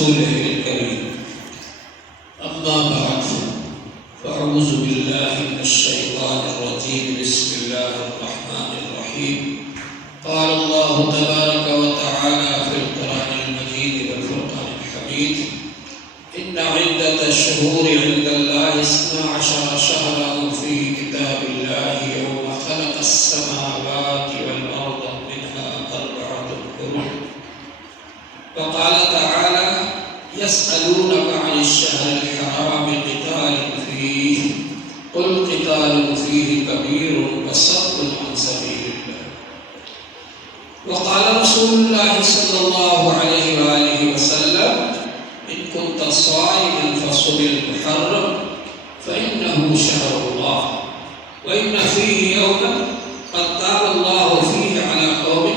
رسوله الكريم. أما بعد فأعوذ بالله من الشيطان الرجيم. بسم الله الرحمن الرحيم. قال الله تبارك وتعالى في القرآن المجيد والفرقان الحميد: إن عدة الشهور عند الله 12 شهرا في كتاب الله يوم خلق السماوات والأرض منها 4 حرم. وقال تعالى: يسألونك عن الشهر الحرام قتال فيه قل قتال فيه كبير وصد عن سبيل الله. وقال رسول الله صلى الله عليه وآله وسلم: إن كنت صائما فصم المحرم فإنه شهر الله وإن فيه يوما قد تاب الله فيه على قوم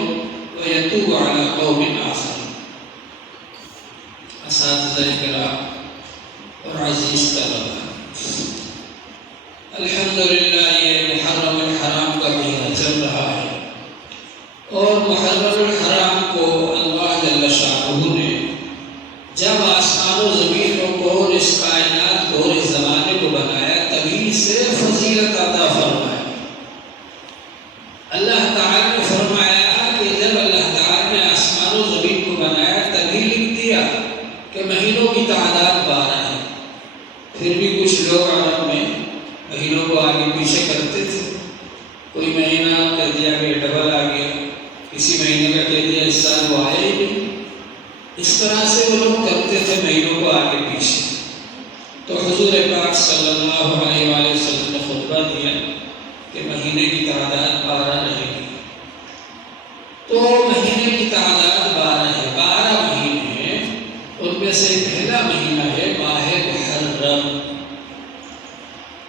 ويتوب على قوم آخر. اساتذہ کرام اور عزیز طلبہ، الحمدللہ یہ محرم الحرام کا مہینہ چل رہا ہے، اور محرم الحرام کو اللہ جل شانہ نے جب آسمان و زمینوں کو اور اس کائنات کو اور اس زمانے کو بنایا تبھی سے فضیلت عطا فرمایا۔ اللہ تعالیٰ نے فرمایا کہ جب اللہ تعالیٰ نے آسمان و زمین کو بنایا تبھی لکھ دیا کہ مہینوں کی تعداد 12 ہے۔ پھر بھی کچھ لوگ عرب میں مہینوں کو آگے پیچھے کرتے تھے، کوئی مہینہ کہہ دیا کہ ڈبل آ گیا، کسی مہینے کا کہہ دیا اس سال وہ آئے ہی نہیں۔ اس طرح سے وہ لوگ کرتے تھے مہینوں کو آگے پیچھے۔ تو حضور پاک صلی اللہ علیہ وآلہ وسلم نے خطبہ دیا کہ مہینے کی تعداد 12 رہے گی۔ تو مہینے کی تعداد 12 ہے، 12 مہینے ہیں، ان میں سے پہلا مہینہ ہے ماہ محرم،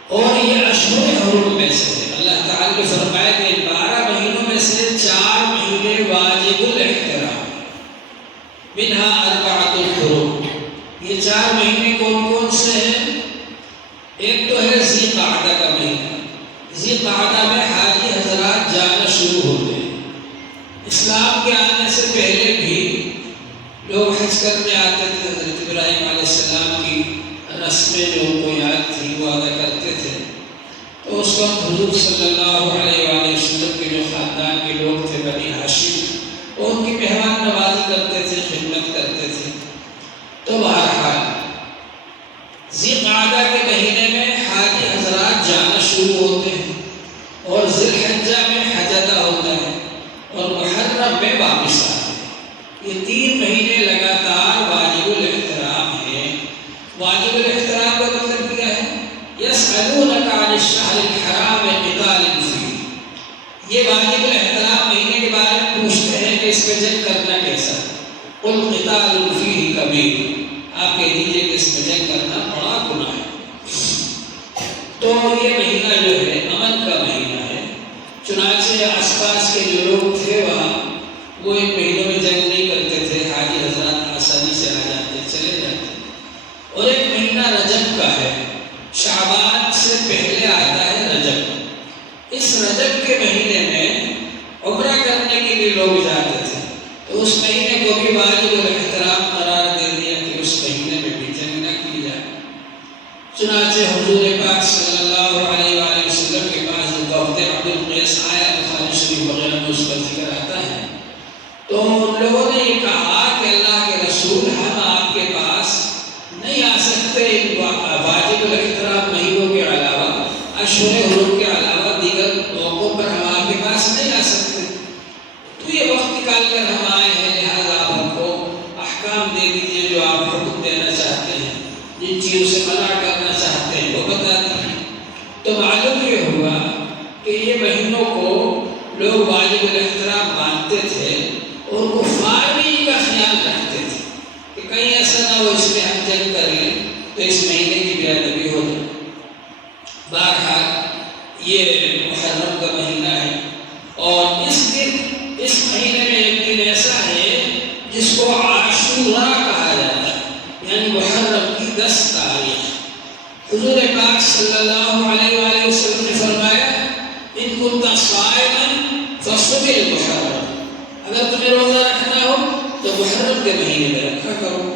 اور یہ اشہر حرم میں سے ہے۔ اللہ تعالیٰ نے فرمایا کہ 12 مہینوں میں سے 4 مہینے واجب الاحترام، منہا 4 حرم۔ یہ 4 مہینے کون کون سے ہیں؟ ایک تو ہے ذی قعدہ کا مہینہ۔ ذی قعدہ میں حاجی حضرات جانا شروع ہوتے ہیں۔ اسلام کے آنے سے پہلے بھی لوگ حج کرنے آتے تھے، حضرت ابراہیم علیہ السلام کی رسمیں جو ان کو یاد تھی وہ ادا کرتے تھے۔ تو اس وقت حضور صلی اللہ علیہ وآلہ وسلم کے جو خاندان کے لوگ تھے بنی ہاشم، وہ ان کی مہمان نوازی کرتے تھے، خدمت کرتے تھے۔ تو بہرحال ذی قعدہ کے مہینے میں حاجی حضرات جانا شروع ہوتے ہیں، اور ذی الحجہ میں حج ادا ہوتا ہے، اور محرم میں واپس آتے ہیں۔ یہ 3 مہینے لگاتار واجب الاحترام ہیں۔ واجب الاحترام کا مطلب کیا ہے؟ یسألونک عن الشہر الحرام قتال فیہ، یہ واجب الاحترام مہینے کے بارے میں پوچھتے ہیں کہ اس میں جنگ کرنا کیسا؟ قل قتال فیہ کبیر، آپ کہہ دیجئے کہ اس میں جنگ کرنا بڑا گناہ ہے۔ تو یہ مہینہ جو ہے امن کا مہینہ ہے، چنانچہ آس پاس کے جو لوگ تھے وہاں وہ ان مہینوں میں جنگ نہیں کرتے تھے، حاجی حضرات آسانی سے آ جاتے چلے جاتے۔ اور ایک مہینہ رجب کا ہے، شعبان سے پہلے آتا ہے رجب۔ اس رجب کے مہینے میں عمرہ کرنے کے لیے لوگ جاتے تھے، تو اس مہینے کو بھی واجب الاحترام قرار دے دیا کہ اس مہینے میں بھی جنگ نہ کی جائے۔ چنانچہ حضور پاک صلی اللہ علیہ وآلہ وسلم کے پاس وفد عبد القیس آیا، بخاری شریف وغیرہ میں اس کا ذکر آتا ہے۔ تو ان لوگوں نے یہ کہا کہ اللہ کے رسول ہم آپ کے پاس نہیں آ سکتے، واجب الاحترام مہینوں کے علاوہ، اشہر حرم کے علاوہ دیگر موقعوں پر ہم آپ کے پاس نہیں آ سکتے، تو یہ وقت نکال کر ہم آئے ہیں، لہٰذا آپ ہم کو احکام دے دیجیے جو آپ حکم دینا چاہتے ہیں، جن چیزوں سے منع کرنا چاہتے ہیں وہ بتا دیجیے۔ تو معلوم یہ ہوا کہ یہ مہینوں کو لوگ واجب الاحترام مانتے تھے، اور کفار بھی ان کا خیال رکھتے تھے کہ کہیں ایسا نہ ہو اس میں ہم جنگ کر لیں تو اس مہینے کی بے ادبی ہو جائے۔ بہرحال یہ محرم کا مہینہ ہے، اور اس مہینے میں ایک دن ایسا ہے جس کو عاشوراء کہا جاتا ہے، یعنی محرم کی 10 تاریخ۔ حضور پاک صلی اللہ علیہ وآلہ وسلم نے فرمایا: ان كنت صائما فصم المحرم، اگر تمہیں روزہ رکھنا ہو تو محرم کے مہینے میں رکھا کرو۔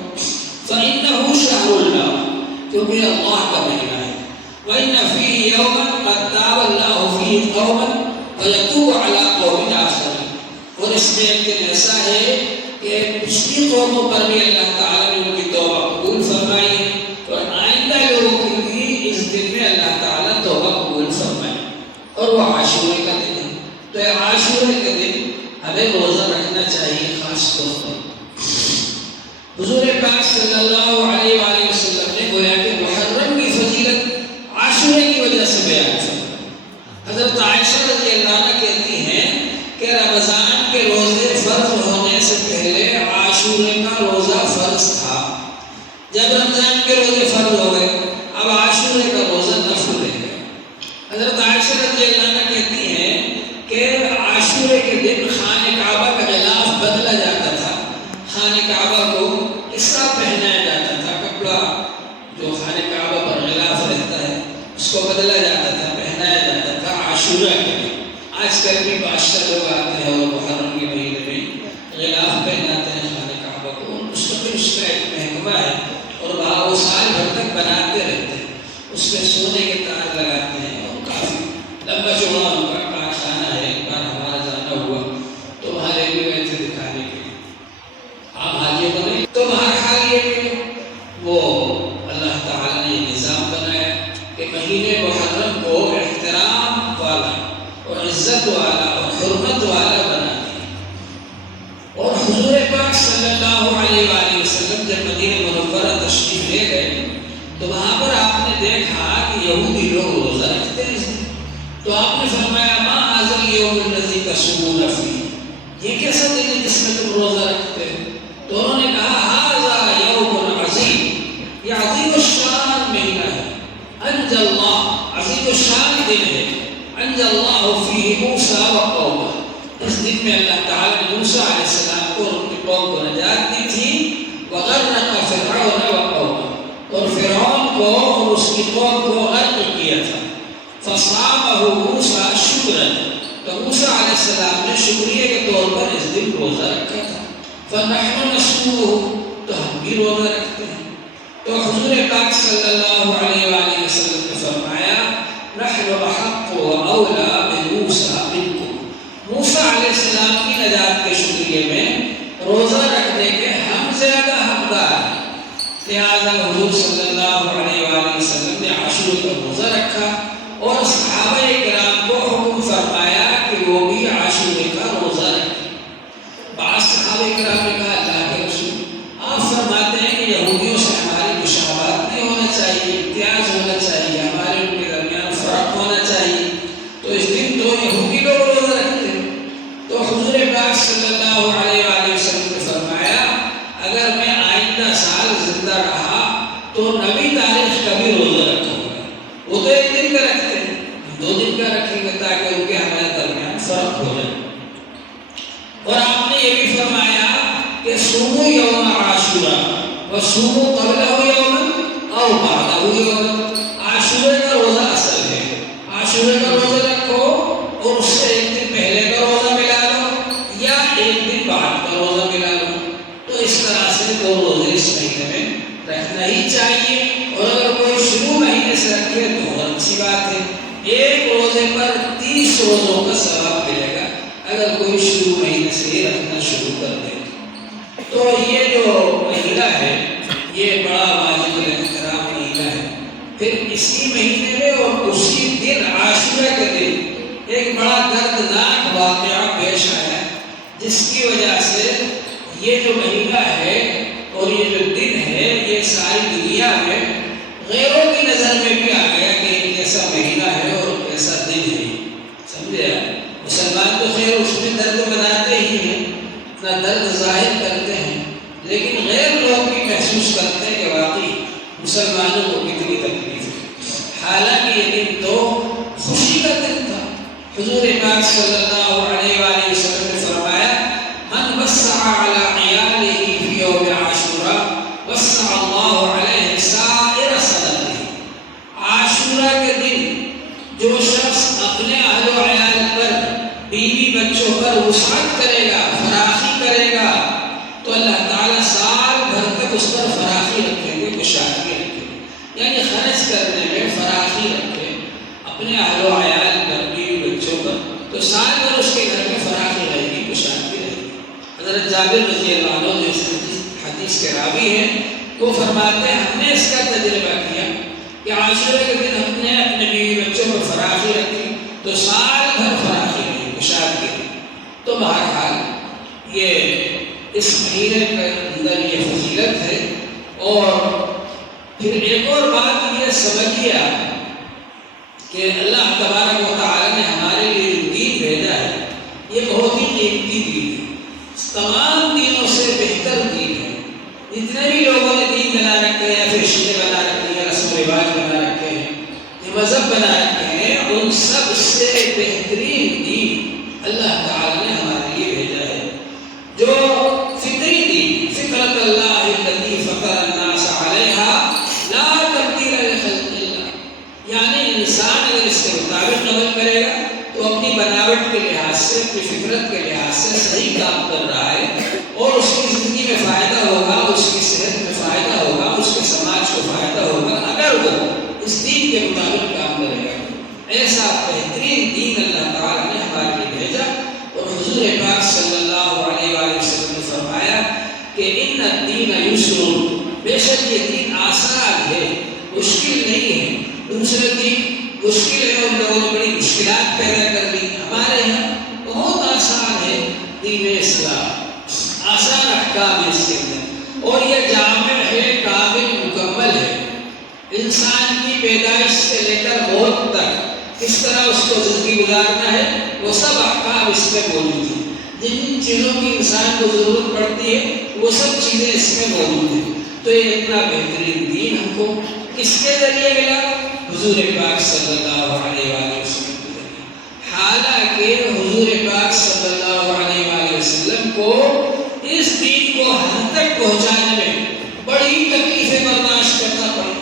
فإنه شهر الله، کیونکہ اللہ کا مہینہ ہے. وإن فيه يوما قد تاب الله فيه قوما فيتوب على قوم آخرين. اور اس میں ایک دن ایسا ہے کہ پچھلی قوموں پر بھی اللہ تعالیٰ نے ان کی توبہ قبول فرمائی ہے، اور آئندہ لوگوں کے بھی اس دن میں اللہ تعالیٰ توبہ قبول فرمائے، اور وہ عاشورے کا دن ہے. تو یہ عاشورے کا دن ہمیں روزہ رکھنا چاہیے خاص طور پر. حضور پاک صلی اللہ علیہ وآلہ وسلم نے گویا کہ محرم کی فضیلت عاشورے کی وجہ سے بیان فرمائی. حضرت عائشہ رضی اللہ عنہ کہتی ہیں کہ رمضان کے روزے فرض ہونے سے پہلے عاشورے کا روزہ فرض تھا. جب رمضان کے روزے فرض ہو گئے اب عاشورے کا روزہ نفل رہ گیا. حضرت عائشہ رضی اللہ عنہ کہتی ہیں کہ عاشورے کے دن خانہ کعبہ کا غلاف بدلا جاتا تھا. خانہ کعبہ کو قصہ پہنایا جاتا تھا، کپڑا جو خانہ کعبہ پر غلاف رہتا ہے اس کو بدلا جاتا تھا، پہنایا جاتا تھا عاشورہ کے دن. آج کل بھی بادشاہ لوگ آتے ہیں اور محرم کے مہینے میں غلاف پہناتے ہیں خانہ کعبہ کو. اس کو پھر اس کا ایک محکمہ ہے اور وہاں وہ سال بھر تک بناتے رہتے ہیں. اس میں سونے کے تار لگاتے ہیں اور کافی لمبا چوڑا ان کا کارخانہ ہے. ایک بار ہمارا جانا ہوا تو وہاں لے کے گئے تھے دکھانے کے لیے. آپ حاجیوں کو نہیں تو وہاں حال یہ کہ وہ اللہ تعالیٰ نے نظام بنایا کہ مہینے محرم کو احترام والا اور عزت والا اور حرمت والا بنا دیا. اور حضور پاک صلی اللہ علیہ وآلہ وسلم جب مدینہ منورہ تشریف لے گئے تو وہاں پر آپ نے دیکھا کہ یہودی لوگ روزہ رکھتے ہیں. تو آپ نے فرمایا ما ھذا الیوم الذی تصومون فیہ، یہ کیسا دن ہے جس میں تم روزہ رکھتے ہو؟ تو انہوں نے کہا ھذا یوم عظیم، یہ عظیم الشان مہینہ ہے. انجى اللہ، عظیم الشان دن ہے. انجى اللہ فیہ موسیٰ وقومہ، اس دن میں اللہ تعالیٰ نے موسیٰ علیہ السلام کو اور ان کی قوم کو نجات دی تھی. وغرق فرعون وقومہ، اور فرعون کو اور اس کی قوم کو غرق کیا تھا. فصامہ موسیٰ شکرا، تو موسیٰ علیہ السلام نے شکریہ کے طور پر اس دن روزہ رکھا تھا. فنحن نصومہ، تو ہم بھی روزہ رکھتے ہیں. تو حضور پاک صلی اللہ علیہ وآلہ وسلم نے فرمایا نحن احق و اولی بموسیٰ منکم، موسیٰ علیہ السلام کی نجات کے شکریہ میں روزہ رکھنے کے ہم زیادہ حقدار ہیں. لہذا حضور صلی اللہ علیہ وآلہ وسلم نے عاشورے کا روزہ رکھا اور صحابہ کرام کو حکم فرمایا کہ وہ بھی عاشورے کا روزہ رکھیں. بعض صحابہ کرام نے کہا اللہ کے رسول آپ فرماتے ہیں کہ یہودیوں سے ہماری مشابہت نہیں ہونا چاہیے، امتیاز ہونا چاہیے، ہمارے ان کے درمیان فرق ہونا چاہیے، تو اس دن تو یہودی لوگ روزہ رکھتے ہیں. تو حضور پاک صلی اللہ علیہ وآلہ وسلم نے فرمایا اگر میں آئندہ سال زندہ رہا تو نبی تاریخ کا بھی روزہ رکھوں گا. وہ تو ایک دن کا رکھتے ہیں، ہم 2 دن کا رکھیں گے تاکہ ان کے ہمارے درمیان فرق ہو جائے. اور آپ نے یہ بھی فرمایا کہ صوموا یوم عاشوراء وصوموا قبلہ یوما او بعدہ یوما. عاشورے کا روزہ اصل ہے، عاشورے کا روزہ رکھو اور اس سے ایک دن پہلے کا روزہ ملا لو یا ایک دن بعد کا روزہ ملا لو. تو اس طرح سے 2 روزے اس مہینے میں رکھنا ہی چاہیے. اور اگر کوئی شروع مہینے سے رکھے تو بہت اچھی بات ہے. ایک روزے پر 30 روزوں کا ثواب ملے گا اگر کوئی شروع مہینے سے یہ رکھنا شروع کر دے. تو یہ جو مہینہ ہے یہ بڑا واجب الاحترام مہینہ ہے. پھر اسی مہینے میں اور اسی دن عاشورہ کے دن ایک بڑا دردناک واقعہ پیش آیا جس کی وجہ سے یہ جو مہینہ ہے اور یہ جو دن ہے یہ ساری دنیا میں غیروں کی نظر میں بھی آ گیا کہ ایک کیسا مہینہ ہے اور کیسا دن ہے. سمجھے آپ؟ مسلمان تو خیر اس میں درد مناتے ہی ہیں، اپنا درد ظاہر کرتے ہیں، لیکن غیر لوگ بھی محسوس کرتے ہیں کہ واقعی مسلمانوں کو کتنی تکلیف ہے. حالانکہ یہ دن تو خوشی کا دن تھا. حضور پاک صلی اللہ علیہ وآلہ وسلم نے فرمایا من وسع علی عیالہ فی یوم عاشوراء وسع اللہ علیہ سائر سنتہ. عاشورہ کے دن جو شخص اپنے اہل و عیال پر، بیوی بچوں پر وسعت کرے گا، فراخی کرے گا، تو اللہ تعالیٰ سال بھر تک اس پر فراخی کشادگی رکھے، یعنی خرچ کرنے میں فراخی رکھے اپنے اہل و عیال پر، بیوی بچوں پر، تو سال بھر اس کے گھر میں فراخی رہے گی، کشادگی رہے گی۔ حضرت جابر رضی اللہ عنہ جو اس حدیث کے راوی ہیں وہ فرماتے ہیں ہم نے اس کا تجربہ کیا کہ عاشورے کے دن ہم نے اپنے بیوی بچوں پر فراخی رکھی تو سال بھر فراخی رہی، کشادگی رہی۔ تو بہرحال یہ اس مہینے کے اندر یہ فضیلت ہے۔ اور پھر ایک اور بات یہ سمجھیے آپ کہ اللہ تبارک و تعالیٰ نے ہمارے لیے دین بھیجا ہے، یہ بہت ہی قیمتی دین ہے، تمام دینوں سے بہتر دین ہے۔ جتنے بھی لوگوں نے دین بنا رکھے ہیں، یا پھر شیعہ بنا رکھے ہیں، رسم و رواج بنا رکھے ہیں، یہ مذہب بنا رکھے ہیں، ان سب سے بہترین دین اللہ تعالیٰ نے ہمارے لیے بھیجا ہے، جو فطری دین، فطرت اللہ التی فطر الناس علیہا لا تبدیل لخلق اللہ، یعنی انسان اگر اس کے مطابق عمل کرے گا تو اپنی بناوٹ کے لحاظ سے، اپنی فطرت کے لحاظ سے صحیح کام کر رہا ہے، اور اس کی زندگی میں فائدہ ہوگا، اس کی صحت میں فائدہ ہوگا، اس کے سماج کو فائدہ ہوگا اگر وہ اس دین کے مطابق کام کرے گا۔ ایسا بہترین دین اللہ تعالیٰ نے ہمارے لیے بھیجا، اور حضور پاک صلی اللہ علیہ وآلہ وسلم نے فرمایا کہ ان الدین یسر، بے شک یہ دین آسان ہے، مشکل نہیں ہے۔ دوسرے دین مشکل ہے، ان لوگوں نے بڑی مشکلات پیدا کر دی، ہمارے یہاں بہت آسان ہے دین اسلام، آسان احکام ہے اس کے اندر، اور یہ جامع ہے، کامل، مکمل ہے۔ انسان کی پیدائش سے لے کر موت تک کس طرح اس کو زندگی گزارنا ہے وہ سب احکام اس میں موجود ہیں، جن چیزوں کی انسان کو ضرورت پڑتی ہے وہ سب چیزیں اس میں موجود ہیں۔ تو یہ اتنا بہترین دین ہم کو کس کے ذریعے ملا؟ حضور پاک صلی اللہ علیہ وآلہ وسلم کے ذریعے۔ حالانکہ حضور پاک صلی اللہ علیہ وآلہ وسلم کو اس دین کو ہم تک پہنچانے میں بڑی تکلیفیں برداشت کرنا پڑی،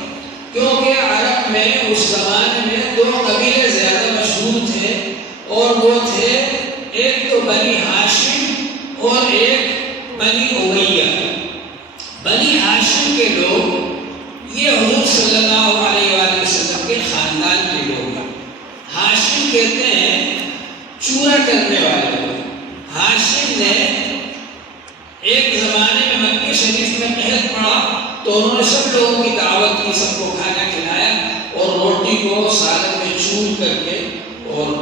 کیونکہ عرب میں اس زمانے میں دو قبیلے زیادہ مشہور تھے، اور وہ تھے ایک تو بنی ہاشم اور ایک بنی امیہ۔ بنی ہاشم کے لوگ یہ حضور صلی اللہ علیہ وآلہ وسلم کے خاندان کے لوگ ہیں۔ ہاشم کہتے ہیں چورا کرنے والے لوگ۔ ہاشم نے ایک زمانے میں مکہ شریف میں قحط پڑا تو انہوں نے سب لوگوں کی دعوت کی، سب کو کھانا کھلایا، اور روٹی کو سالن میں چور کر کے اور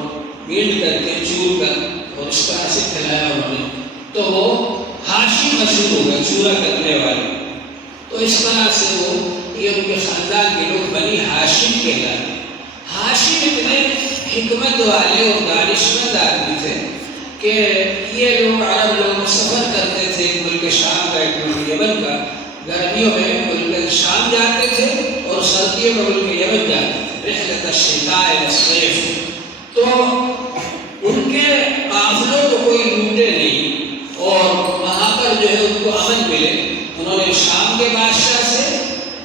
میٹ کر کے چور کر اور اس طرح سے کھلایا انہوں نے، تو وہ ہاشم مشہور ہو گئے، چورا کرنے والے۔ تو اس طرح سے وہ یہ ان کے خاندان کے لوگ بنی ہاشم کہلاتے۔ ہاشم اتنے حکمت والے اور دانشمند آدمی تھے کہ یہ لوگ عرب لوگ سفر کرتے تھے، ملک شام کا، ایک ملک یمن کا، گرمیوں میں ملک شام جاتے تھے اور سردیوں میں ملک یمن جاتے تھے، رحلت الشتاء والصیف۔ تو ان کے قافلوں کو کوئی لوٹے نہیں، اور وہاں پر جو ہے ان کو امن ملے، انہوں نے شام کے بادشاہ سے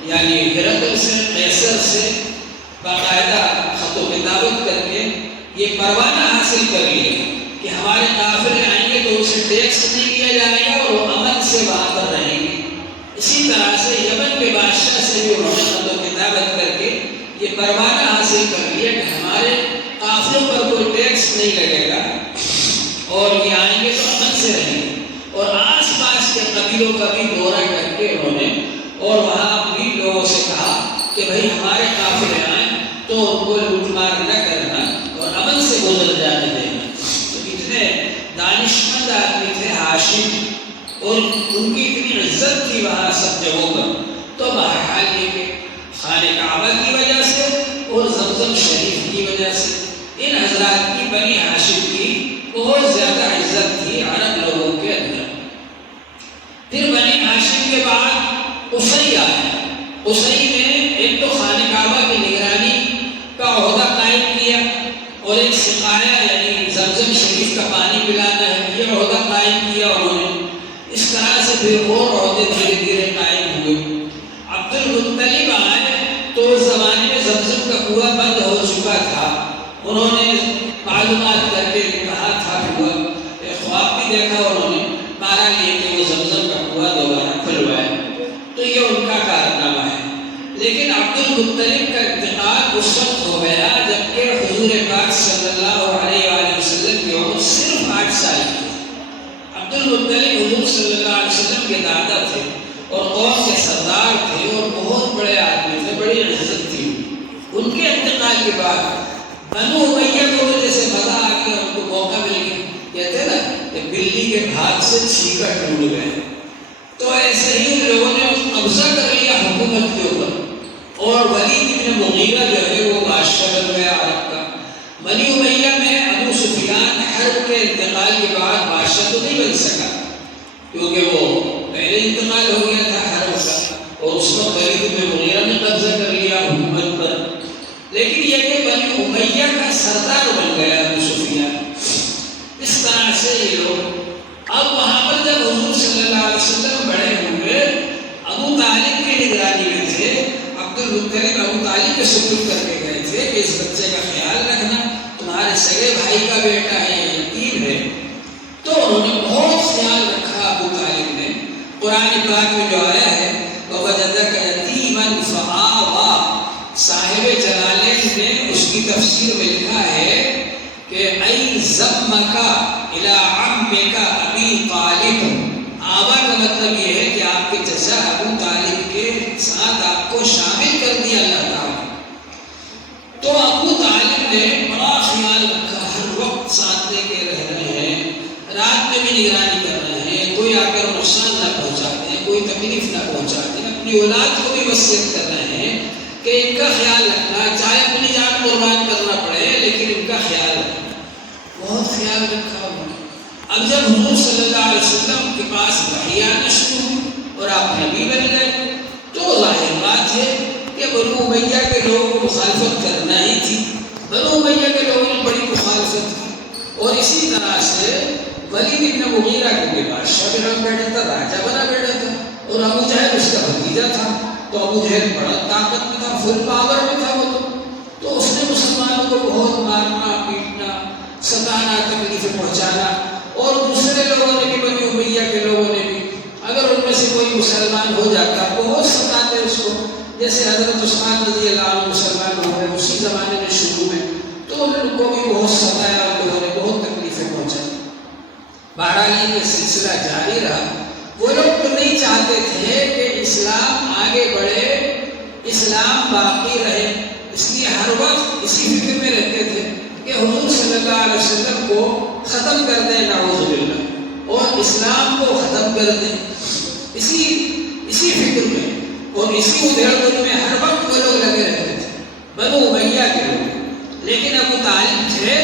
یعنی ہرقل سے، قیصر سے باقاعدہ خط و کتابت کر کے یہ پروانہ حاصل کر لیا کہ ہمارے قافلے آئیں گے تو ان سے ٹیکس نہیں کیا جائے گا اور وہ امن سے وہاں پر رہیں گے۔ اسی طرح سے یمن کے بادشاہ سے بھی انہوں نے خط و کتابت کر کے یہ پروانہ حاصل کر لیا کہ ہمارے قافلوں پر کوئی ٹیکس نہیں لگے گا، اور یہ آئیں گے تو امن سے رہیں گے۔ اور آس پاس کے قبیلوں کا بھی دورہ کر کے انہوں نے، اور وہاں بھی لوگوں سے کہا کہ بھائی ہمارے قافلے آئیں تو ان کو لوٹ مار نہ کرنا اور امن سے گزر جانے دینا۔ تو اتنے دانشمند آدمی تھے ہاشم، اور ان کی اتنی عزت تھی وہاں سب جگہوں پر۔ تو بہرحال یہ کہ خانہ کعبہ کی وجہ سے اور زمزم شریف کی وجہ سے ان حضرات کی، بنی ہاشم کی بہت زیادہ عزت تھی عرب لوگوں کے اندر۔ پھر بنی ہاشم کے بعد قصی آئے۔ قصی نے ایک تو خانہ کعبہ کی نگرانی کا عہدہ قائم کیا، اور ایک سقایا یعنی زمزم شریف کا پانی پلانا ہے یہ عہدہ قائم کیا انہوں نے۔ اس طرح سے پھر اور عہدے دھیرے دھیرے قائم ہوئے۔ عبد المطلب آئے تو اس زمانے میں زمزم کا کنواں بند ہو چکا تھا، انہوں نے معلومات کر کے کہا تھا کہ وہ خواب بھی دیکھا، انہوں نے مارا لیے کہ وہ زمزم کا کنواں دوبارہ کھلوائے۔ تو یہ ان کا کارنامہ ہے۔ لیکن عبد المطلب کا انتقال اس وقت ہو گیا جبکہ حضور پاک صلی اللہ علیہ وآلہ وسلم کی عمر صرف 8 سال کی. عبد المطلب حضور صلی اللہ علیہ وسلم کے دادا تھے اور قوم کے سردار تھے اور بہت بڑے آدمی تھے, بڑی عزت تھی. ان کے انتقال کے بعد بنو امیہ کو جیسے مزہ آ گیا, ان کو موقع مل گیا. کہتے نا کہ بلی کے بھاگ سے چھینکا ٹوٹ گئے, تو ایسے ہی ان لوگوں نے قبضہ کر لیا حکومت کے اوپر. اور ولید بن مغیرہ جو ہے وہ بادشاہ بن گیا عرب کا. بنی امیہ میں ابو سفیان حرب کے انتقال کے بعد بادشاہ تو نہیں بن سکا کیونکہ وہ پہلے انتقال ہو گیا تھا حرب کا, اور اس وقت ولید بن مغیرہ نے قبضہ کر لیا حکومت پر. لیکن یہ کہ بنی امیہ کا سردار بن گیا ابو سفیان. اس طرح سے یہ لوگ اب وہاں پر جب حضور صلی اللہ علیہ وسلم بڑے ہوئے, ابو طالب کی نگرانی میں تھے. عبد المطلب ابو طالب کے سپرد کر کے گئے تھے کہ اس بچے کا خیال رکھنا, تمہارے سگے بھائی کا بیٹا ہے, یتیم ہے. تو انہوں نے بہت خیال رکھا ابو طالب نے. قرآن پاک میں جو آیا ہے وَوَجَدَكَ يَتِيمًا فَآوَىٰ, صاحب جلالین نے اس کی تفسیر میں لکھا ہے کہ اَيْ ضَمَّكَ إِلَىٰ عَمِّكَ أَبِي طَالِبٍ. آبا کا مطلب یہ ہے کہ آپ کے چچا ابو طالب کے ساتھ آپ کو شامل کر دیا اللہ تعالیٰ. تو ابو طالب نے بڑا خیال رکھا, ہر وقت ساتھ لے کے رہ رہے ہیں, رات میں بھی نگرانی کر رہے ہیں, کوئی آ کر نقصان نہ پہنچاتے ہیں, کوئی تکلیف نہ پہنچاتے ہیں. اپنی اولاد کو بھی وصیت کر رہے ہیں کہ ان کا خیال رکھنا, چاہے اپنی جان قربان کرنا پڑے لیکن ان کا خیال رکھنا. بہت خیال رکھا انہوں نے. اب جب حضور صلی اللہ علیہ وسلم کے پاس وحی آنا شروع ہوئی اور آپ نبی بن گئے, تو ظاہر بات ہے کہ بنو امیہ کے لوگوں کو مخالفت کرنا ہی تھی. بنو امیہ کے لوگوں نے بڑی مخالفت کی. اور اسی طرح سے ولید بن مغیرہ کے بادشاہ بنا بیٹھا تھا, راجہ بنا بیٹھا تھا, اور ابو جہل اس کا بھتیجا تھا. تو ابو جہل بڑا طاقت میں تھا, فل پاور میں تھا وہ. تو اس نے مسلمانوں کو بہت مارنا پیٹنا, ستانا, تکلیفیں پہنچانا. اور دوسرے لوگوں نے بھی, بنی امیہ کے لوگوں نے بھی, اگر ان میں سے کوئی مسلمان ہو جاتا بہت ستاتے اس کو. جیسے حضرت عثمان رضی اللہ عنہ مسلمان ہو گئے اسی زمانے میں شروع میں, تو ان کو بھی بہت ستایا, ان لوگوں نے بہت تکلیفیں پہنچائی. بہرحال یہ سلسلہ جاری رہا. وہ لوگ تو نہیں چاہتے تھے کہ اسلام آگے بڑھے, اسلام باقی رہے, اس لیے ہر وقت اسی فکر میں رہتے تھے کہ حضور صلی اللہ علیہ وسلم کو ختم کر دیں, نعوذ باللہ, اور اسلام کو ختم کر دیں. اسی فکر میں اور اسی ادھر میں ہر وقت وہ لوگ لگے رہتے تھے, بنو امیہ کے لوگ. لیکن ابو طالب تھے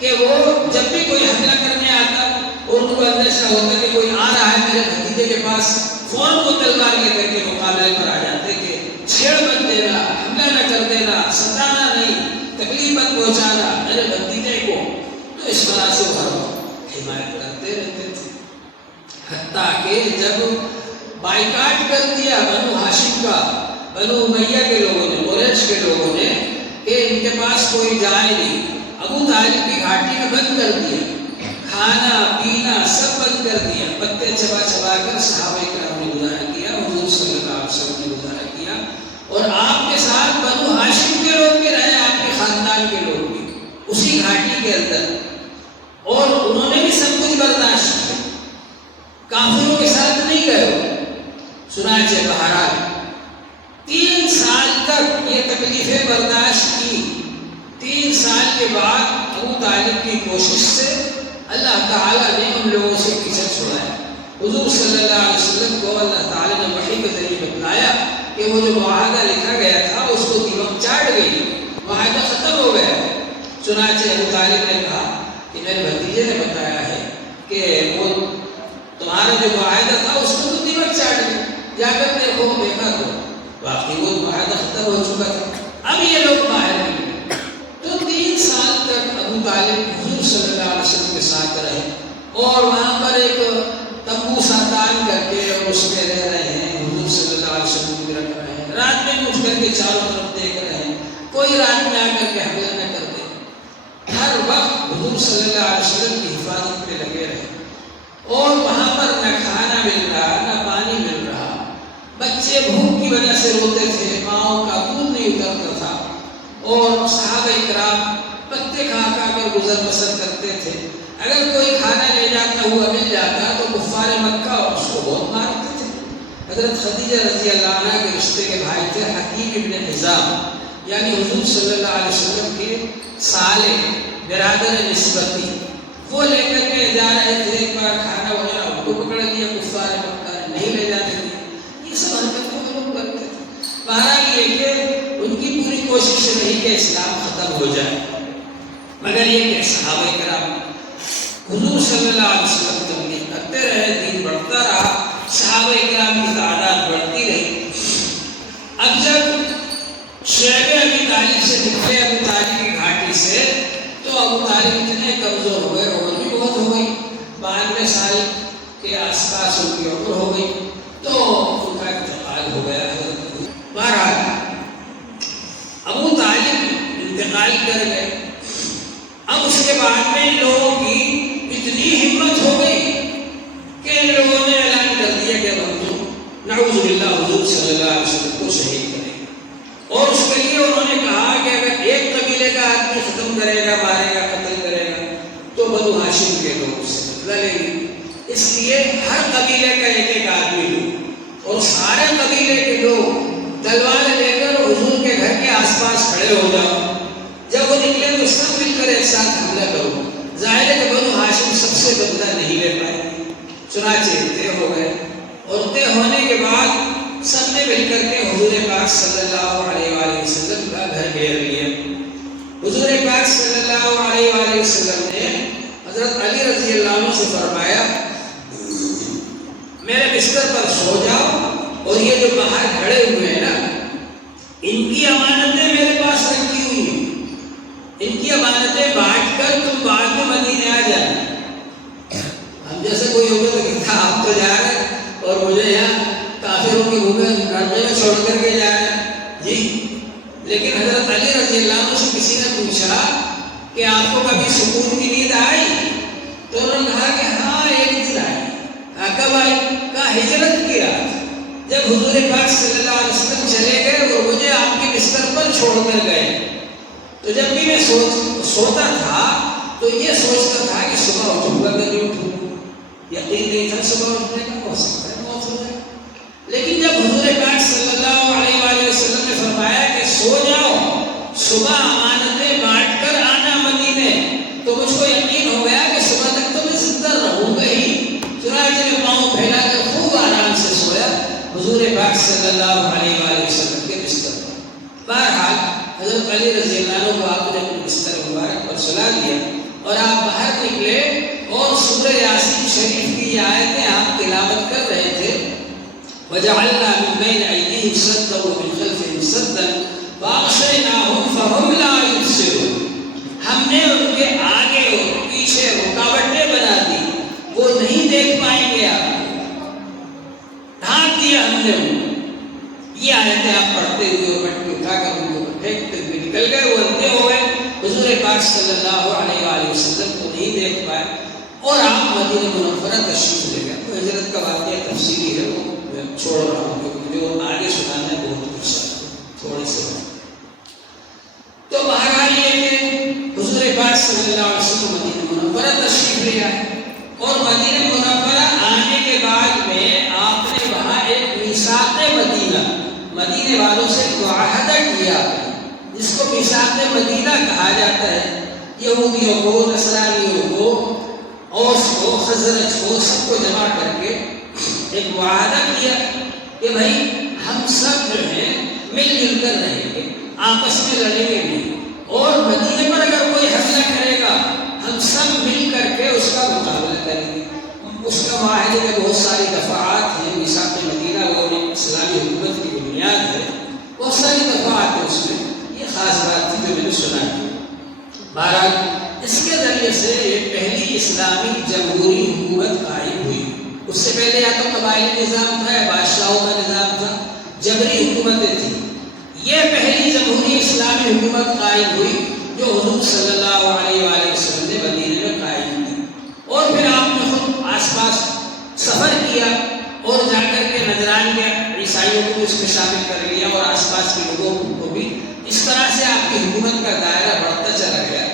کہ وہ جب بھی کوئی حملہ کرنے آتا اور ان کو اندیشہ ہوتا کہ کوئی آ رہا ہے میرے بھتیجے کے پاس, فوراً وہ تلوار لے کر کے مقابلے پر آ جاتے کہ چھیڑ مت دینا, حملہ نہ کر دینا, ستانا نہیں, تکلیف مت پہنچانا میرے بھتیجے کو. تو اس طرح سے وہ ہر وقت حمایت کرتے رہتے تھے. حتیٰ کہ جب بائیکاٹ کر دیا بنو ہاشم کا, بنو امیہ کے لوگوں نے, قریش کے لوگوں نے, کہ ان کے پاس کوئی جائے نہیں, ابو طالب کی گھاٹی میں بند کر دیا, کھانا پینا سب بند کر دیا, پتے چبا چبا کر صحابہ کرام نے گزارا کیا, حضور صلی اللہ علیہ وسلم نے گزارا کیا. اور آپ کے ساتھ بنو ہاشم کے لوگ بھی رہے, آپ کے خاندان کے لوگ بھی اسی گھاٹی کے اندر, اور انہوں نے بھی سب کچھ برداشت کیا, کافروں کے ساتھ نہیں گئے. چنانچہ بہرحال 3 سال تک یہ تکلیفیں برداشت کی. 3 سال کے بعد ابو طالب کی کوشش سے اللہ تعالیٰ نے ان لوگوں سے پیچھے چھڑایا. حضور صلی اللہ علیہ وسلم کو اللہ تعالیٰ نے وحی کے ذریعے بتلایا کہ وہ جو معاہدہ لکھا گیا تھا اس کو دیمک چاٹ گئی, معاہدہ ختم ہو گیا. چنانچہ ابو طالب نے کہا کہ میرے بھتیجے نے بتایا ہے کہ وہ تمہارا جو معاہدہ تھا اس کو تو دیمک چاٹ گئی, جا کر دیکھا تو واقعی وہ معاہدہ ختم ہو چکا تھا, اب یہ لوگ باہر نکلے. تو 3 سال تک ابو طالب حضور صلی اللہ علیہ وسلم کے ساتھ رہے, اور وہاں پر ایک تمبو ساتان کر کے اور اس میں رہ رہے ہیں, حضور صلی اللہ علیہ وسلم کی رکھ رہے ہیں, رات میں اٹھ کر کے چاروں طرف دیکھ رہے ہیں, کوئی رات میں آ کر کے حملہ نہ کر دے. ہر وقت حضور صلی اللہ علیہ وسلم کی حفاظت پہ لگے رہے, اور وہاں پر نہ کھانا مل رہا نہ پانی مل رہا, بچے بھوک کی کی وجہ سے روتے تھے، ماؤں کا دودھ نہیں اترتا تھا، اور صحابہ کرام پتے کھا کھا کر گزر بسر کرتے تھے۔ اگر کوئی کھانا لے جاتا ہوا مل جاتا تو کفار مکہ اس کو بہت مارتے تھے۔ حضرت خدیجہ رضی اللہ عنہ کے رشتے کے بھائی تھے حکیم ابن حزام، یعنی حضور صلی اللہ علیہ وسلم کے سالے برادر نسبتی، وہ لے کر کے جا رہے تھے، ایک بار کھانا وغیرہ ان کو پکڑ لیا کفار مکہ نے، نہیں لے جاتے تھے، یہ سب حرکتیں وہ لوگ کرتے تھے۔ بہرحال یہ کہ ان کی پوری کوشش رہی کہ اسلام ختم ہو جائے، مگر یہ کہ صحابہ کرام حضور صلی اللہ علیہ وسلم تبلیغ کرتے رہے، دین بڑھتا رہا، صحابہ کرام کی تعداد بڑھتی رہی۔ اب جب شعیب ابی طالب سے نکلے ابو طالب کی گھاٹی سے، تو ابو طالب اتنے کمزور ہو گئے، عمر بھی بہت ہو گئی، 92 سال کے آس پاس ان کی عمر ہو گئی، تو ان کا انتقال ہو گیا ہے۔ بہرحال ابو طالب انتقال کر گئے۔ اب اس کے بعد میں لوگوں کی اتنی ہمت ہو گئی کہ ان لوگوں نے اعلان کر دیا کہ ہم نعوذ باللہ حضور صلی اللہ علیہ وسلم کو شہید کریں، اور اس کے لیے انہوں نے کہا کہ اگر ایک قبیلے کا آدمی ختم کرے گا، مارے گا، قتل کرے گا، تو بنو ہاشم کے لوگ اس سے بدلہ لیں گے، اس لیے ہر قبیلے کا ایک ایک آدمی لو، اور سارے قبیلے کے لوگ تلوار لے کر حضور کے گھر کے آس پاس کھڑے ہو جاؤ، جب وہ نکلے تو سب مل کر ایک ساتھ حملہ کرو۔ ظاہر ہے کہ بنو ہاشم سب سے بدلہ نہیں لے پائے، چنانچہ طے ہو گئے، اور طے ہونے کے بعد سب نے مل کر کے حضور پاک صلی اللہ علیہ وآلہ وسلم کا گھر گھیر لیا۔ حضور پاک صلی اللہ علیہ وآلہ وسلم نے حضرت علی رضی اللہ عنہ سے فرمایا میرے بستر پر سو جاؤ، اور یہ جو باہر کھڑے ہوئے ہیں نا، ان کی امانتیں میرے پاس رکھی ہوئی ہیں، ان کی امانتیں بانٹ کر تم بعد میں مدینے آ جانا۔ ہم جیسے کوئی ہوگا تو کہتا آپ تو جا رہے ہیں اور مجھے یہاں کافروں کے بھوکے رڑنے میں چھوڑ کر کے جا رہے ہیں جی۔ لیکن حضرت علی رضی اللہ عنہ سے کسی نے پوچھا کہ آپ کو کبھی سکون کی نیند آئی؟ تو انہوں نے کہا کہ ہاں ایک دن آئی۔ کب آئی؟ کہا ہجرت کی رات، جب حضور پاک صلی اللہ علیہ وسلم چلے گئے اور مجھے آپ کے بستر پر چھوڑ کر گئے، تو جب بھی میں سوتا تھا تو یہ سوچتا تھا کہ صبح اٹھوں گا کہ نہیں اٹھوں گا، یقین نہیں تھا صبح اٹھنے کا، ہو سکتا ہے موت ہو جائے۔ لیکن جب حضور پاک صلی اللہ علیہ وآلہ وسلم نے فرمایا کہ سو جاؤ، صبح امانتیں بانٹ کر آنا مدینے، تو مجھ کو یقین ہو گیا کہ صبح تک تو میں زندہ رہوں گا ہی۔ چنانچہ میں پاؤں پھیلا کر خوب آرام سے سویا حضور پاک صلی اللہ علیہ وآلہ وسلم کے بستر پر۔ بہرحال حضرت علی رضی اللہ عنہ کو آپ نے اپنے بستر مبارک پر سلا دیا، اور آپ باہر نکلے اور سورہ یاسین شریف کی یہ آیتیں آپ تلاوت کر رہے تھے۔ وَجَعَلْنَا مِن بَيْنِ أَيْدِيهِمْ سَدًّا وَمِن خَلْفِهِمْ سَدًّا فَأَغْشَيْنَاهُمْ فَهُمْ لَا يُبْصِرُونَ، ہم نے ان کے آگے اور پیچھے رکاوٹیں بنا دی، وہ نہیں دیکھ پائیں گے، آپ ڈھانپ دیا ہم نے ان کو۔ یہ آیتیں آپ پڑھتے ہوئے اور مٹی اٹھا کر ان کو پھینکتے ہوئے نکل گئے، وہ اندھے ہو گئے، حضور پاک صلی اللہ علیہ وآلہ وسلم کو نہیں دیکھ پائے، اور آپ مدینہ منورہ تشریف لے گئے۔ تو ہجرت کا واقعہ تفصیلی ہے، وہ میں چھوڑ رہا ہوں کیونکہ جو آگے سنانا ہے بہت کچھ ہے، تھوڑے سے۔ تو بہرحال یہ کہ حضور پاک صلی اللہ علیہ وسلم مدینہ منورہ تشریف لے آئے، اور مدینہ منورہ آنے کے بعد میں آپ نے وہاں ایک میثاق مدینے والوں سے معاہدہ کیا، جس کو میثاق مدینہ کہا جاتا ہے۔ یہودیوں کو، نصرانیوں کو، اوس کو، خزرج کو، سب کو جمع کر کے ایک معاہدہ کیا کہ بھائی ہم سب جو ہیں مل جل کر رہیں گے، آپس میں لڑیں گے نہیں، اور مدینے پر اگر کوئی حملہ کرے گا ہم سب مل کر کے اس کا مقابلہ کریں گے۔ اس کا معاہدے میں بہت ساری دفعات ہیں، میثاق مدینہ وہ اسلامی حکومت کی بنیاد ہے، بہت ساری دفعات ہیں اس میں، یہ خاص بات تھی جو میں نے سنا ہے۔ بہرحال اس کے ذریعے سے یہ پہلی اسلامی جمہوری حکومت قائم ہوئی۔ اس سے پہلے یا تو قبائلی نظام تھا یا بادشاہوں کا نظام تھا، جبری حکومتیں تھیں۔ یہ پہلی جمہوری اسلامی حکومت قائم ہوئی جو حضور صلی اللہ علیہ وآلہ وسلم نے مدینے میں قائم کی، اور پھر آپ نے خود آس پاس سفر کیا اور جا کر کے نجران میں عیسائیوں قبائلیوں کو اس میں شامل کر لیا اور آس پاس کے لوگوں کو بھی. اس طرح سے آپ کی حکومت کا دائرہ بڑھتا چلا گیا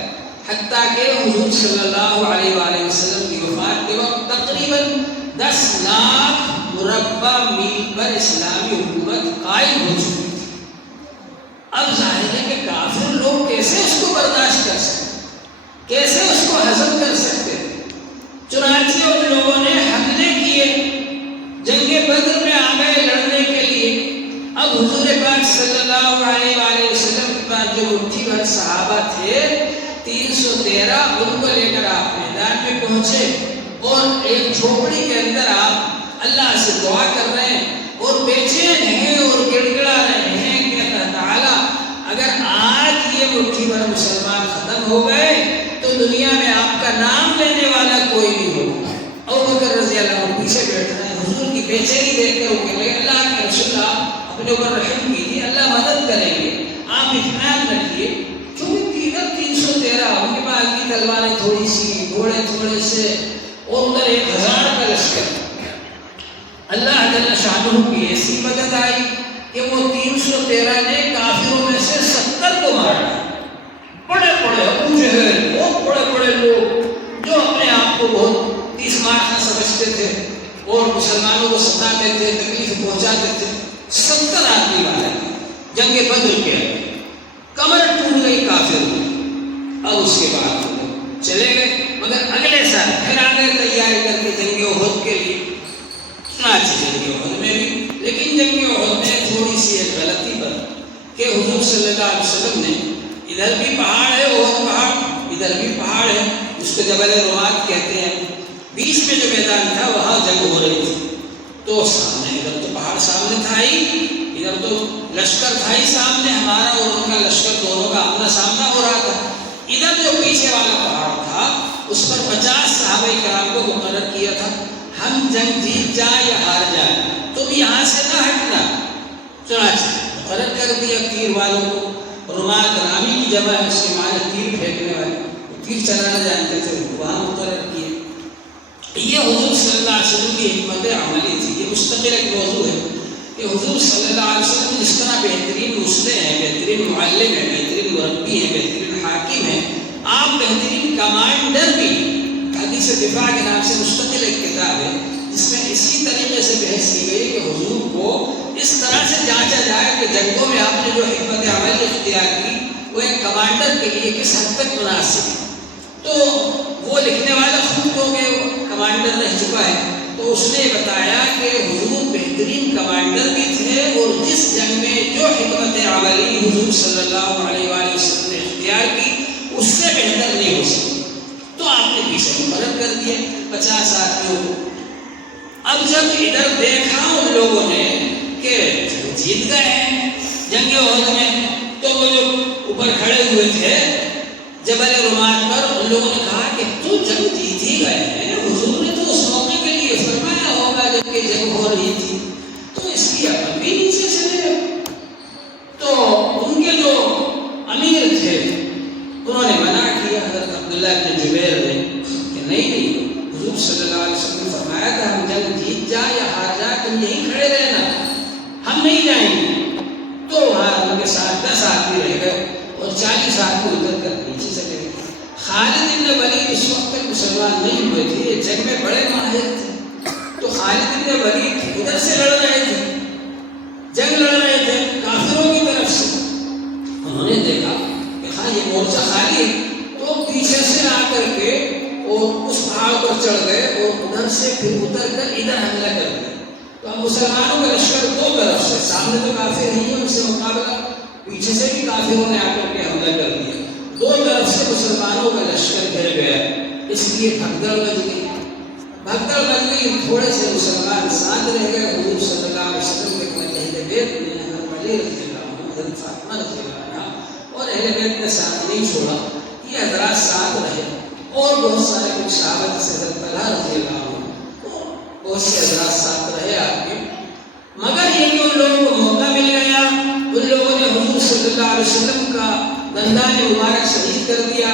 حتیٰ کہ حضور صلی اللہ علیہ وآلہ وسلم کی وفات کے وقت تقریباً 10 لاکھ مربع میل پر اسلامی حکومت قائم ہو چکی تھی. اب ظاہر ہے کہ کافر لوگ کیسے اس کو برداشت کر سکتے, کیسے اس کو ہضم کر سکتے. چنانچہ ان لوگوں نے حملے کیے, جنگ بدر میں آ گئے لڑنے کے لیے. اب حضور پاک صلی اللہ علیہ وآلہ وسلم کے بعد جو مٹھی بھر صحابہ تھے 313, ان کو لے کر آپ میدان میں پہنچے اور ایک جھوپڑی کے اندر آپ اللہ سے دعا کر رہے ہیں اور بے چین ہیں اور گڑ گڑا رہے ہیں کہ اللہ تعالیٰ اگر آج یہ مٹھی بھر مسلمان ختم ہو گئے تو دنیا میں آپ کا نام لینے والا کوئی نہیں ہوگا. ابوبکر رضی اللہ عنہ پیچھے بیٹھ رہے ہیں. حضور کی بے چینی دیکھ کر وہ کہنے لگے اللہ کے رسول آپ اپنے اوپر رحم کیجیے, اللہ مدد کریں گے, آپ اطمینان رکھیے. چونکہ ادھر 313 ان کے پاس کی تلواریں تھوڑی سی, گھوڑے تھوڑے سے, اور ادھر 1000 کا لشکر. اللہ جل شانہ کی ایسی مدد آئی کہ وہ 313 نے کافروں میں سے 70 کو مارا. بڑے بڑے ابو جہل, بہت بڑے بڑے لوگ جو اپنے آپ کو بہت تیزمار سمجھتے تھے اور مسلمانوں کو ستاتے تھے, تکلیف پہنچاتے تھے, 70 آدمی مارے جنگ بدر کے اندر. کمر ٹوٹ گئی کافر میں. اب اس کے بعد چلے گئے, مگر اگلے سال پھر آ گئے تیاری کر کے جنگ احد کے لیے. چنانچہ جنگ احد میں بھی, لیکن جنگ احد میں تھوڑی سی ایک غلطی پر کہ حضور صلی اللہ علیہ وسلم نے, ادھر بھی پہاڑ ہے احد پہاڑ, ادھر بھی پہاڑ ہے جس کو جبل رمات کہتے ہیں, بیچ میں جو میدان تھا وہاں جنگ ہو رہی تھی. تو سامنے ادھر تو پہاڑ سامنے تھا ہی, ادھر تو لشکر تھا ہی سامنے, ہمارا اور ان کا لشکر دونوں کا آمنا سامنا ہو رہا تھا. ادھر جو پیچھے والا پہاڑ تھا اس پر 50 صحابہ کرام کو مقرر کیا تھا, ہم جنگ جیت جائیں یا ہار جائیں تم یہاں سے نہ ہٹنا. چنانچہ مقرر کر دیا تیر والوں کو. رمات رامی کی جمع ہے, اس کے معنی تیر پھینکنے والے, تیر چلانا جانتے تھے, وہاں مقرر کیے. یہ حضور صلی اللہ علیہ وسلم کی حکمت عملی تھی. یہ مستقل ایک موضوع ہے کہ حضور صلی اللہ علیہ وسلم جس طرح بہترین مسلم ہیں, بہترین معلم ہیں, بہترین مربی ہیں, بہترین حاکم ہیں, آپ بہترین کمانڈر بھی. حدیث دفاع کے نام سے مستقل ایک کتاب ہے جس میں اسی طریقے سے بحث کی گئی کہ حضور کو اس طرح سے جانچا جائے کہ جنگوں میں آپ نے جو حکمت عملی اختیار کی وہ ایک کمانڈر کے لیے کس حد تک مناسب ہے. تو وہ لکھنے والا خود کو کہ کمانڈر رہ چکا ہے, تو اس نے بتایا کہ حضور بہترین کمانڈر بھی تھے اور جس جنگ میں جو حکمت عملی حضور صلی اللہ علیہ وآلہ وسلم نے اختیار کی اس سے بہتر نہیں ہو سکتی. تو آپ نے پیچھے مقرر کر دیے 50 آدمیوں کو. اب جب ادھر دیکھا ان لوگوں نے کہ جیت گئے ہیں جنگ احد میں, تو وہ جو اوپر کھڑے ہوئے تھے جبل رمات پر, ان لوگوں نے کہا کہ تو جنگ جیت ہی گئے ہیں, حضور نے تو اس موقع کے لیے فرمایا ہوگا جب کہ جنگ ہو رہی تھی, تو اس کی عقل بھی نیچے چلے گئے. تو ان کے جو امیر تھے انہوں نے منع کیا حضرت عبداللہ بن جبیر نے کہ نہیں, حضور صلی اللہ علیہ وسلم نے فرمایا تھا ہم جنگ جیت جائیں یا ہار جائیں تم یہیں کھڑے رہنا, ہم نہیں جائیں گے. تو وہاں ان کے ساتھ 10 آدمی رہ گئے اور 40 آدمی ادھر کر نیچے چلے گئے. خالد بن ولید اس وقت تک مسلمان نہیں ہوئے تھے, یہ جنگ میں بڑے ماہر تھے. تو خالد بن ولید ادھر سے لڑ رہے تھے, جنگ لڑ رہے تھے کافروں کی طرف سے. انہوں نے دیکھا کہ ہاں یہ مورچہ خالی ہے, تو پیچھے سے آ کر کے اور اس پہاڑ پر چڑھ گئے اور ادھر سے پھر اتر کر ادھر حملہ کر دیا. تو اب مسلمانوں کا لشکر دو طرف سے, سامنے تو کافر نہیں ہے ان سے مقابلہ, پیچھے سے بھی کافروں نے آ کر کے حملہ کر دیا. دو طرف سے مسلمانوں کا لشکر گھر گیا, اس لیے بھگدڑ مچ گئی. بھگدڑ مچ گئی, تھوڑے سے مسلمان ساتھ رہ گئے. حضور صلی اللہ علیہ وسلم کے اہل بیت نے حضرت علی رضی اللہ عنہ, حضرت فاطمہ رضی اللہ عنہ اور اہل بیت نے ساتھ نہیں چھوڑا, یہ حضرات ساتھ رہے. اور بہت سارے کچھ صحابہ جیسے حضرت طلحہ رضی اللہ عنہ, بہت سے حضرات ساتھ رہے آپ کے. مگر یہ کہ ان لوگوں کو موقع مل گیا, ان لوگوں نے حضور صلی اللہ علیہ وسلم کا دندان مبارک شہید کر دیا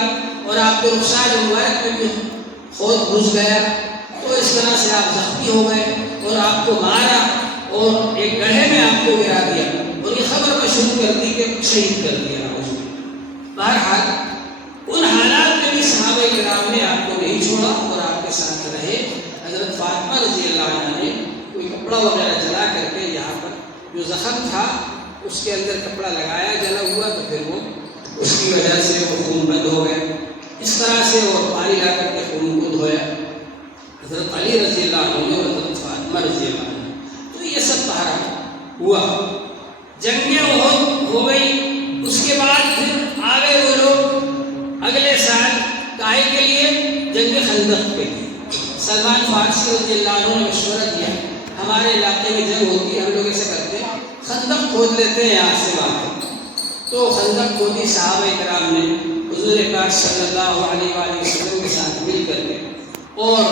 اور آپ کے رخسار مبارک میں بھی خود گھس گیا. تو اس طرح سے آپ زخمی ہو گئے اور آپ کو مارا اور ایک گڑھے میں آپ کو گرا دیا اور یہ خبر میں شروع کر دی کہ شہید کر دیا۔ بہرحال ان حالات میں بھی صحابہ کرام نے آپ کو نہیں چھوڑا اور آپ کے ساتھ رہے۔ حضرت فاطمہ رضی اللہ عنہ نے کوئی کپڑا وغیرہ جلا کر کے یہاں پر جو زخم تھا اس کے اندر کپڑا لگایا جلا ہوا، تو پھر وہ اس کی وجہ سے وہ خون بند ہو گیا۔ اس طرح سے اور پانی لا کر کے خون کو دھویا حضرت علی رضی اللہ عنہ اور حضرت فاطمہ رضی اللہ عنہ۔ تو یہ سب بہرحال ہوا۔ جنگ احد ہو گئی، اس کے بعد پھر آ گئے وہ لوگ اگلے سال کاہے کے لیے؟ جنگ خندق کے لیے۔ سلمان فارسی رضی اللہ عنہ نے مشورہ دیا، ہمارے علاقے میں جنگ ہوتی ہے، ہم لوگ ایسے کرتے ہیں خندق کھود لیتے ہیں یہاں سے وہاں۔ تو خندق کھودی صحابہ کرام نے حضور پاک صلی اللہ علیہ وآلہ وسلم کے ساتھ مل کر کے، اور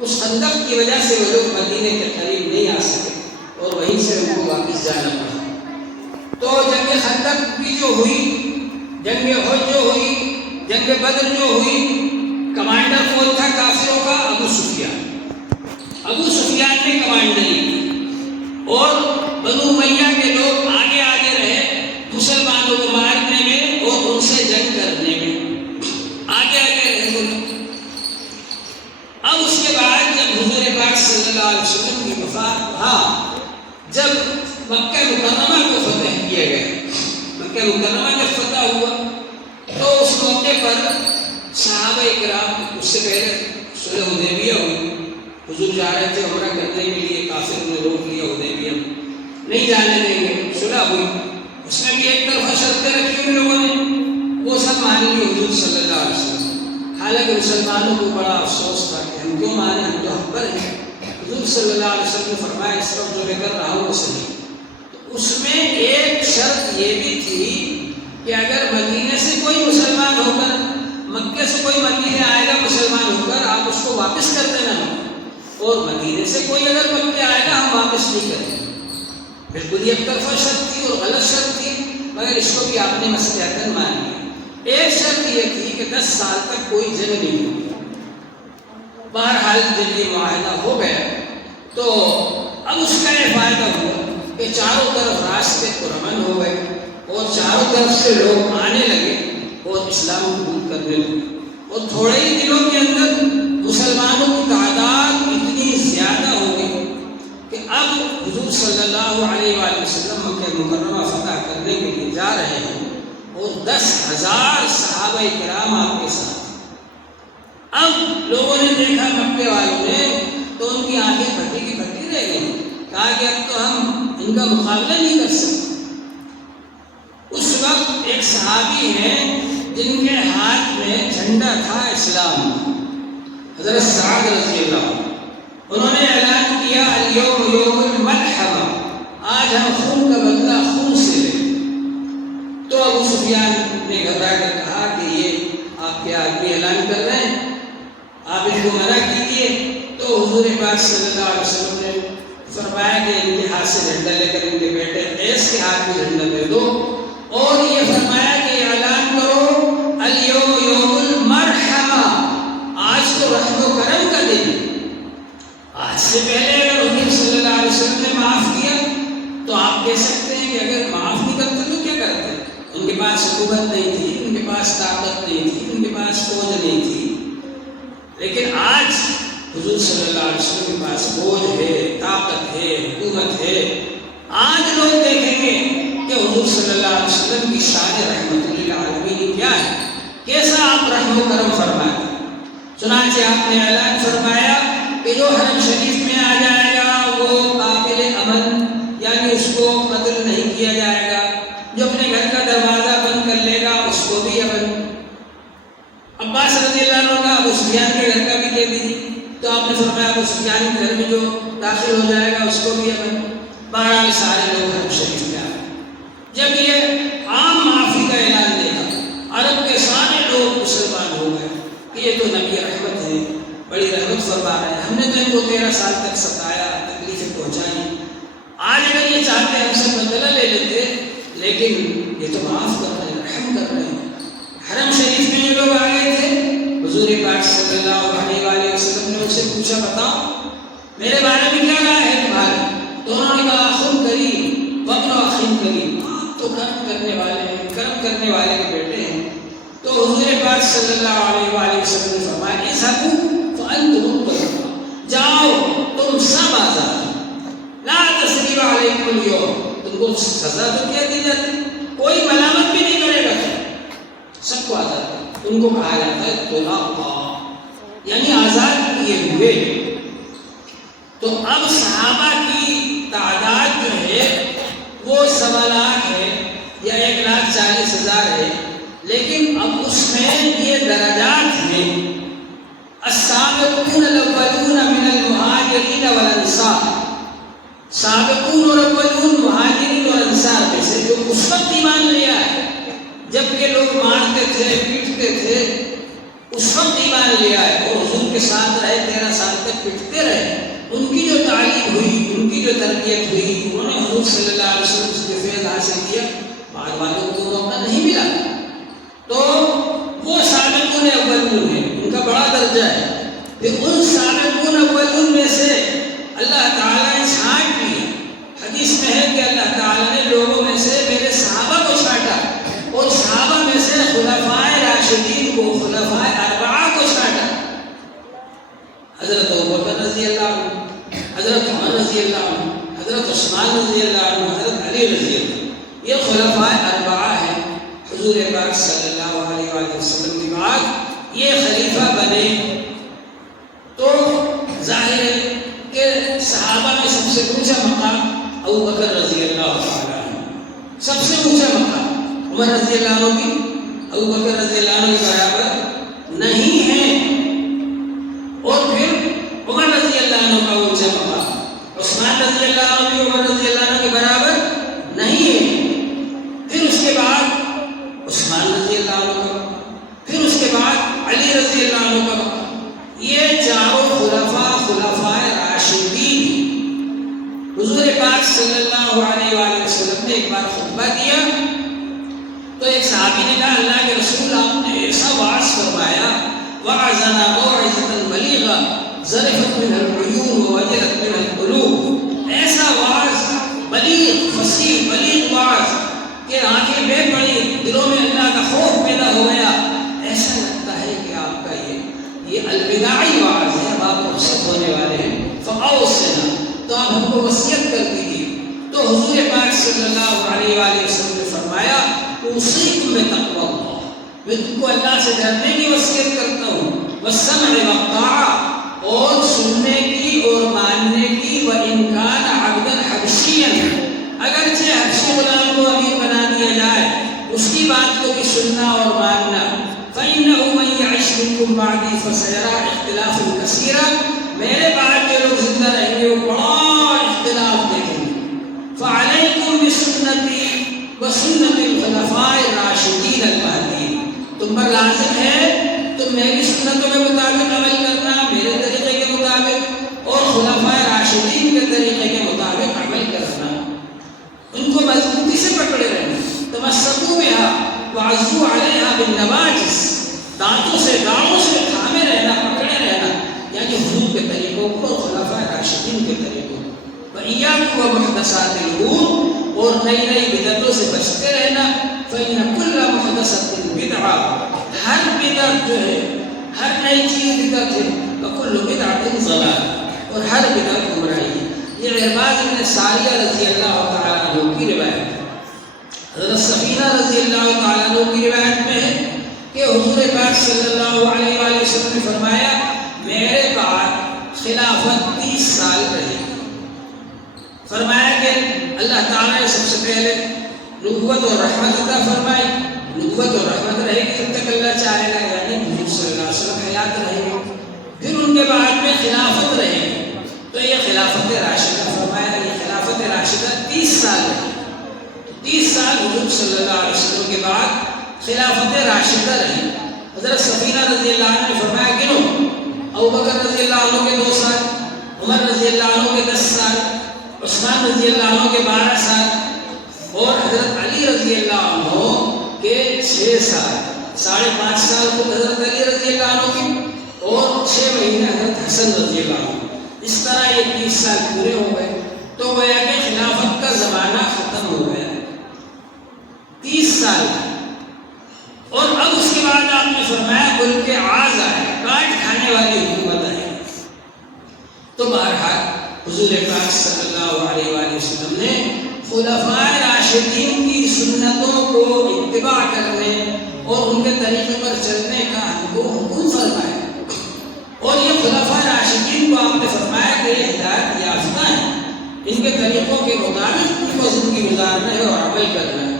اس خندق کی وجہ سے وہ لوگ مدینے کے قریب نہیں آ سکے اور وہیں سے ان کو واپس جانا پڑا۔ تو جنگ خندق بھی جو ہوئی، جنگ احد جو ہوئی، جنگ بدر جو ہوئی، کمانڈر کون تھا کافروں کا؟ ابو سفیان۔ ابو سفیان نے کمانڈری کی اور بنو امیہ کے لوگ آگے آگے رہے مسلمانوں کو مارنے میں اور ان سے جنگ کرنے میں، آگے آگے رہے۔ اب اس کے بعد جب حضور پاک صلی اللہ علیہ وسلم کی وفات، جب مکہ مکرمہ کو فتح کیا گیا، مکہ مکرمہ جب فتح ہوا تو اس موقع پر صحابہ کرام، اس سے پہلے صلح حدیبیہ ہوئی، حضور جا رہے تھے عمرہ کرنے کے لیے، کافروں نے روک لیا حدیبیہ، نہیں جانے دیں گے، صلح ہوئی، اس میں بھی ایک طرف شرطیں رکھی ان لوگوں نے، وہ سب مان لی حضور صلی اللہ علیہ وسلم۔ حالانکہ مسلمانوں کو بڑا افسوس تھا کہ ہم کیوں مانے، ہم تو حق پر ہیں۔ حضور صلی اللہ علیہ وسلم نے فرمایا اس وقت جو میں کر رہا ہوں وہ صحیح۔ اس میں ایک شرط یہ بھی تھی کہ اگر مدینے سے کوئی مسلمان ہو کر، مکے سے کوئی مدینے آئے گا مسلمان ہو کر، آپ اس کو واپس کر دینا، اور مدینے سے کوئی اگر مکے آئے گا ہم واپس نہیں کریں گے۔ بالکل ایک طرفہ شرط تھی اور غلط شرط تھی، مگر اس کو بھی آپ نے مصلحتاً مان لیا۔ ایک شرط یہ تھی کہ 10 سال تک کوئی جنگ نہیں ہوگی۔ بہرحال جب یہ معاہدہ ہو گیا تو اب اس کا یہ فائدہ ہوا کہ چاروں طرف راستے پرامن ہو گئے اور چاروں طرف سے لوگ آنے لگے اور اسلام قبول کرنے لگے، اور تھوڑے ہی دنوں کے اندر مسلمانوں کی تعداد اتنی زیادہ ہو گئی کہ اب حضور صلی اللہ علیہ وآلہ وسلم مکہ مکرمہ فتح کرنے کے لیے جا رہے ہیں اور 10,000 صحابہ کرام آپ کے ساتھ۔ اب لوگوں نے دیکھا، مکے والوں نے، تو ان کی آنکھیں پھٹی کی پھٹی رہ گئی، کہا کہ اب تو ہم ان کا مقابلہ نہیں کر سکتے۔ اس وقت ایک صحابی ہیں جن کے ہاتھ میں جھنڈا تھا اسلام، حضرت سعد رضی اللہ عنہ، انہوں نے اعلان کیا الیوم یوم الملحمہ، آج ہم خون کا بدلہ خون سے لیں۔ تو ابو سفیان نے گھبرا کر کہا کہ یہ آپ کے آدمی اعلان کر رہے ہیں، آپ ان کو منع کیجیے۔ تو حضور پاک صلی اللہ علیہ وسلم نے فرمایا کہ ان کے ہاتھ سے جھنڈا لے کر ان کے بیٹے قیس کے ہاتھ میں جھنڈا دے دو، اور یہ فرمایا کہ اعلان کرو الیوم یوم المرحمہ، آج تو رحم و کرم کا دن ہے۔ آج سے پہلے اگر حضور صلی اللہ علیہ وسلم نے معاف کیا تو آپ کہہ سکتے ہیں کہ اگر معاف نہیں کرتے تو کیا کرتے؟ ان کے پاس حکومت نہیں تھی، ان کے پاس طاقت نہیں تھی، ان کے پاس فوج نہیں تھی، لیکن آج حضور صلی اللہ علیہ وسلم کے پاس فوج ہے، طاقت ہے، حکومت ہے۔ آج لوگ دیکھیں گے کہ حضور صلی اللہ علیہ وسلم کی شان رحمت للعالمین کیا ہے، کیسا آپ رحم و کرم فرماتے ہیں۔ چنانچہ آپ نے اعلان فرمایا کہ جو حرم شریف میں آ جائے گا وہ قابل امن، یعنی اس کو قتل نہیں کیا جائے گا، جو اپنے گھر کا دروازہ بند کر لے گا اس کو بھی امن۔ عباس رضی اللہ عنہ کا ابو سفیان کے گھر کا بھی دے دی، تو آپ نے فرمایا ابو سفیان کے گھر میں جو داخل ہو جائے گا اس کو بھی امن۔ بہرحال سارے لوگ حرم شریف میں آئے۔ جب یہ عام معافی کا اعلان دیکھا، عرب کے سارے لوگ مسلمان ہو گئے کہ یہ تو نبی رحمت ہے، بڑی رحمت فرما رہے ہیں، ہم نے تو ان کو 13 سال تک ستایا، تکلیفیں پہنچائی، آج اگر یہ چاہتے ہم سے بدلہ لے لیتے، لیکن یہ تو معاف کر رہے ہیں، رحم کر رہے ہیں۔ حرم شریف میں جو لوگ آ گئے تھے، حضور پاک صلی اللہ علیہ وآلہ وسلم نے ان سے پوچھا بتاؤ میرے بارے میں کیا رائے ہے تمہاری؟ تو انہوں نے کہا اخن کریم وابن اخن کریم، آپ تو کرم کرنے والے ہیں، کرم کرنے والے کے بیٹے ہیں۔ تو حضور پاک صلی اللہ علیہ وآلہ وسلم نے فرمایا اذهبوا فانتم طلقاء، جاؤ تم سب آزاد، لا تثریب علیکم اليوم، تم کو سزا تو کیا دی جاتی، کوئی ملامت بھی نہیں کرے گا، سب کو آزاد کر۔ ان کو کہا جاتا ہے طلقاء، یعنی آزاد کیے ہوئے۔ تو اب صحابہ کی تعداد جو ہے وہ 1.25 لاکھ ہے یا 1,40,000 ہے، لیکن اب اس میں یہ درجات ہیں۔ السابقون الاولون من المہاجرین والانصار، سابقون اور اولون مہاجرین اور انصار میں سے جو اس وقت ایمان لیا ہے جبکہ لوگ مارتے تھے پیٹتے تھے، اس وقت ایمان لیا ہے اور حضور کے ساتھ رہے، 13 سال تک پیٹتے رہے، ان کی جو تعلیم ہوئی، ان کی جو تربیت ہوئی، انہوں نے حضور صلی اللہ علیہ وسلم سے فیض حاصل کیا، بعد والوں کو موقع نہیں ملا، تو وہ سابقون اولون ہیں، ان کا بڑا درجہ ہے۔ پھر ان سابقون اولون میں سے اللہ تعالیٰ نے چھانٹ لیا، حدیث میں ہے کہ اللہ تعالیٰ نے لوگوں میں سے میرے صحابہ کو چھانٹا اور صحابہ میں سے خلفائے راشدین کو، خلفائے اربعہ کو چھانٹا، حضرت ابوبکر رضی اللہ عنہ، حضرت عمر رضی اللہ عنہ، حضرت عثمان رضی اللہ عنہ، حضرت علی رضی اللہ عنہ، یہ خلفائے اربعہ ہیں۔ حضور پاک صلی اللہ علیہ وآلہ وسلم کے بعد یہ خلیفہ بنے، تو ظاہر ہے کہ صحابہ میں سب سے اونچا مقام ابوبکر رضی اللہ تعالیٰ عنہ، سب سے اونچا مقام، عمر رضی اللہ عنہ کی ابوبکر رضی اللہ عنہ کے برابر نہیں ہے، اور پھر عمر رضی اللہ عنہ کا اونچا مقام، عثمان رضی اللہ عنہ بھی عمر رضی اللہ عنہ کے برابر نہیں ہے، پھر اس کے بعد عثمان رضی اللہ عنہ کا مقام، پھر اس کے بعد علی رضی اللہ عنہ کا مقام، یہ چاروں خلفائے راشدین۔ حضور پاک صلی اللہ علیہ وآلہ وسلم نے ایک بار خطبہ دیا تو ایک صحابی نے کہا اللہ کے رسول آپ نے ایسا وعظ فرمایا، وعظنا موعظة بلیغہ ظرفت من العیون ووجلت من القلوب، ایسا وعظ بلیغ، فصیح بلیغ وعظ کہ آنکھیں بے پڑی، دلوں میں اللہ کا خوف پیدا ہو گیا، ایسا لگتا ہے کہ آپ کا یہ الوداعی وعظ ہے، اب آپ رخصت ہونے والے ہیں، فاوصنا، تو آپ ہم کو وصیت کر دیجیے۔ تو حضور پاک صلی اللہ علیہ وآلہ وسلم نے فرمایا اوصیکم بتقوی اللہ، میں تم کو اللہ سے ڈرنے کی وصیت کرتا ہوں، والسمع والطاعہ، اور سننے کی اور ماننے کی، وإن كان عبدا حبشیا، اگرچہ حبشی غلام کو امیر بنا دیا جائے اس کی بات کو بھی سننا اور ماننا۔ فإنه من يعش منكم بعدي فسيرى اختلافا كثيرا، میرے بعد جو لوگ زندہ رہیں گے وہ بڑا اختلاف دیکھیں گے۔ فعليكم بسنتي وسنة الخلفاء الراشدين المهديين، تم پر لازم ہے تم میری سنتوں کے مطابق عمل کرنا، میرے طریقے کے مطابق، اور خلفاء راشدین کے طریقے کے مطابق عمل کرنا، ان کو مضبوطی سے پکڑے رہنا۔ تمسکوا بها وعضوا عليها بالنواجذ، دانتوں سے داڑھوں سے تھامے رہنا، پکڑے رہنا، یعنی حضور کے طریقوں کو، خلفاء راشدین کے طریقوں کو۔ وإياكم ومحدثات الأمور، اور نئی نئی بدعتوں سے بچتے رہنا۔ فإن كل محدثة بدعة، ہر بدعت جو ہے، ہر نئی چیز بدعت ہے، وكل بدعة ضلالة، اور ہر بدعت گمراہی ہے۔ یہ عرباض بن ساریہ رضی اللہ تعالیٰ عنہ کی روایت ہے۔ حضرت سفینہ رضی اللہ تعالیٰ عنہ کی روایت میں ہے کہ حضور پاک صلی اللہ علیہ وآلہ وسلم نے فرمایا میرے بعد خلافت 30 سال رہے گی۔ فرمایا کہ اللہ تعالیٰ نے سب سے پہلے نبوت اور رحمت عطا فرمائی، نبوت اور رحمت رہے گی جب تک اللہ چاہے گا، یعنی حضور صلی اللہ علیہ وسلم حیات رہے گی، پھر ان کے بعد میں خلافت رہے گی، تو یہ خلافت راشدہ فرمایا، یہ خلافت راشدہ 30 سال رہی، 30 سال حضور صلی اللہ علیہ وسلم کے بعد خلافت راشدہ رہی۔ حضرت سفینہ رضی اللہ عنہ نے فرمایا گنو، ابوبکر رضی اللہ عنہ کے 2 سال، عمر رضی اللہ عنہ کے 10 سال، عثمان رضی اللہ عنہ کے 12 سال، اور حضرت علی رضی اللہ عنہ کے 6 سال، 5.5 سال خود حضرت علی رضی اللہ عنہ کی، اور 6 مہینے حضرت حسن رضی اللہ عنہ۔ اس طرح یہ 30 سال پورے ہو گئے۔ تو گویا کہ خلافت کا زمانہ ختم ہو گیا 30 سال، اور اب اس کے بعد آپ نے فرمایا کل کے آز آئے، کاٹ کھانے والی حکومت آئی۔ تو بہرحال حضور پاک صلی اللہ علیہ وآلہ وسلم نے خلفائے راشدین کی سنتوں کو اتباع کرنے اور ان کے طریقے پر چلنے کا ہم کو حکم فرمایا، اور یہ خلفائے راشدین کو آپ نے فرمایا کہ یہ ہدایت یافتہ ہیں، ان کے طریقوں کے مطابق ان کو زندگی گزارنا ہے اور عمل کرنا ہے۔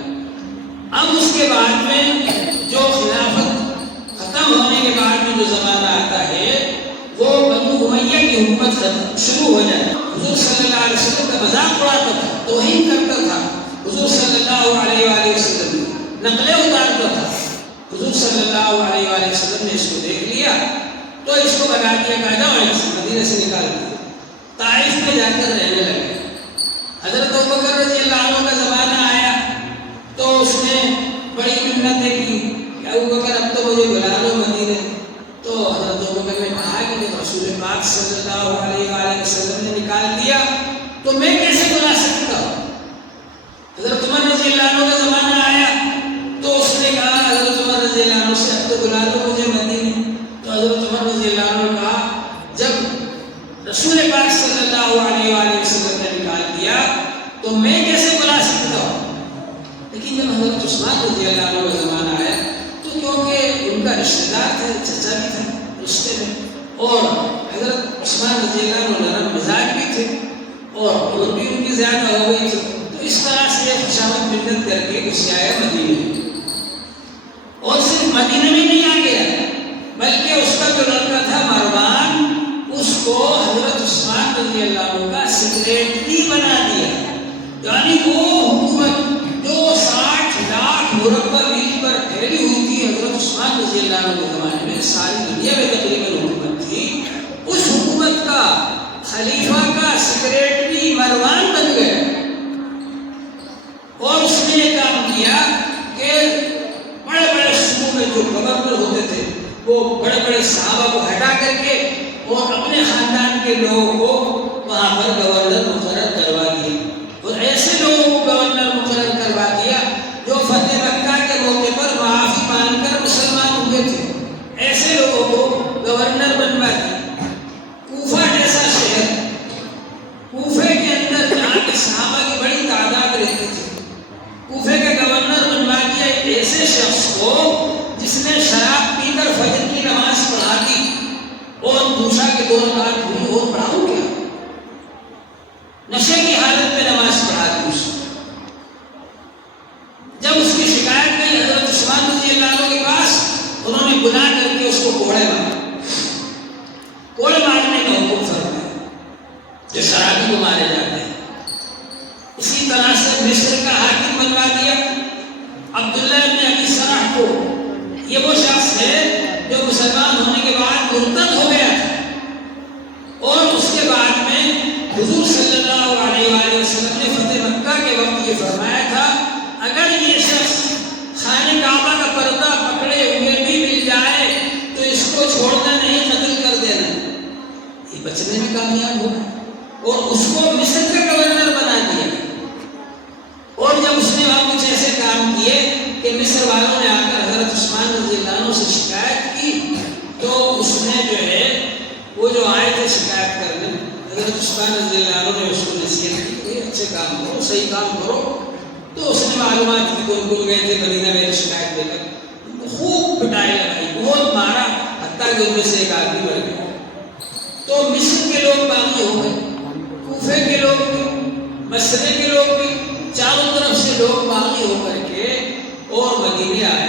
اب اس کے بعد میں جو خلافت ختم ہونے کے بعد میں جو زمانہ آتا ہے وہ بنو امیہ کی حکومت شروع ہو جائے۔ حضور صلی اللہ علیہ وسلم کا مذاق اڑاتا تھا، توہین کرتا تھا، حضور صلی اللہ علیہ وآلہ وسلم نقلیں اتارتا تھا۔ حضور صلی اللہ علیہ وآلہ وسلم نے اس کو دیکھ لیا تو اس کو بنا دیا، کہا جاؤ مدینہ سے نکال دیا، طائف میں جا کر رہنے لگے۔ حضرت ابوبکر رضی اللہ عنہ کا زمانہ آیا تو اس نے بڑی منتیں کی کہ ابوبکر اب تو مجھے بلا لو مدینے۔ تو حضرت ابوبکر نے کہا کہ جب رسول پاک صلی اللہ علیہ وآلہ وسلم نے نکال دیا تو میں کیسے بلا سکتا ہوں؟ حضرت عمر رضی اللہ عنہ کا زمانہ آیا تو اس نے کہا حضرت عمر رضی اللہ عنہ سے اب تو بلا لو مجھے مدینے۔ تو حضرت عمر رضی اللہ عنہ نے کہا جب رسول پاک صلی اللہ علیہ وآلہ وسلم نے نکال دیا تو میں کیسے بلا سکتا ہوں؟ لیکن جب حضرت عثمان رضی اللہ عنہ کا زمانہ آیا تو کیونکہ ان کا رشتہ دار تھے، چچا بھی تھا رشتے میں، اور حضرت عثمان رضی اللہ عنہ نرم مزاج بھی تھے اور عمر بھی ان کی زیادہ ہو گئی تھی، تو اس طرح سے خوشامد منت کر کے گھس آیا مدینے، اور صرف مدینے میں نہیں آ گیا بلکہ اس کا جو لڑکا تھا مروان اس کو حضرت عثمان رضی اللہ عنہ کا سیکریٹری بنا دیا۔ یعنی وہ حکومت جو 60 لاکھ مربع میل پر پھیلی ہوئی تھی حضرت عثمان رضی اللہ عنہ کے زمانے میں، ساری دنیا میں تقریباً حکومت تھی، اس حکومت کا خلیفہ کا سیکریٹری مروان بن گیا، اور اس نے یہ کام کیا کہ بڑے بڑے صوبوں میں جو گورنر ہوتے تھے وہ بڑے بڑے صحابہ کو ہٹا کر کے اور اپنے خاندان کے لوگوں کو وہاں پر گورنر مقرر کروا دیا، اور ایسے لوگوں کو گورنر مقرر کروا دیا جو فتح مکہ کے موقع پر معافی مانگ کر مسلمان ہوئے تھے، ایسے لوگوں کو گورنر بنوا دیا۔ کوفہ جیسا شہر، کوفے کے اندر جہاں کے صحابہ کی بڑی تعداد رہتی تھی، کوفے کا گورنر بنوا دیا ایک ایسے شخص کو جس نے شراب پی کر فجر کی نماز پڑھا دی اور پوچھا کہ 2 رکعت ہوئی اور پڑھاؤں کیا؟ نشے کی حالت میں نماز پڑھا دی اس نے۔ جب اس کی شکایت گئی حضرت عثمان رضی اللہ عنہ کے پاس، انہوں نے گناہ کر کے اس کو کوڑے مارا، کوڑے مارنے کا حکم فرمایا جو شرابی کو مارے جاتے ہیں۔ اسی طرح سے مصر کا حاکم بنوا دیا عبداللہ بن ابی سرح کو۔ یہ وہ شخص ہے جو مسلمان ہونے کے بعد مرتد ہو گیا تھا، اور اس کے بعد میں حضور صلی اللہ علیہ وآلہ وسلم نے فتح مکہ کے وقت یہ فرمایا تھا اگر یہ شخص خانہ کعبہ کا پردہ پکڑے ہوئے بھی مل جائے تو اس کو چھوڑنا نہیں، قتل کر دینا۔ یہ بچنے میں کامیاب ہوا اور اس کو مصر کا گورنر بنا دیا، اور جب اس نے وہاں کچھ ایسے کام کیے کہ مصر والوں نے آ کر حضرت عثمان رضی اللہ عنہ سے شکایت کی تو اس نے جو ہے وہ جو آئے تھے شکایت کرنے، حضرت عثمان رضی اللہ عنہ نے اس کو نصیحت کی کہ اچھے کام کرو، صحیح کام کرو۔ تو اس نے معلومات کی کون کون گئے تھے مدینہ میں شکایت دے کر، خوب پٹائی لگائی، بہت مارا، حتیٰ کہ ان میں سے ایک آدمی مر گیا۔ تو مصر کے لوگ باغی ہو گئے، کوفے کے لوگ بھی، بصرے کے لوگ بھی، چاروں طرف سے لوگ باغی ہو کر کے اور مدینے آئے۔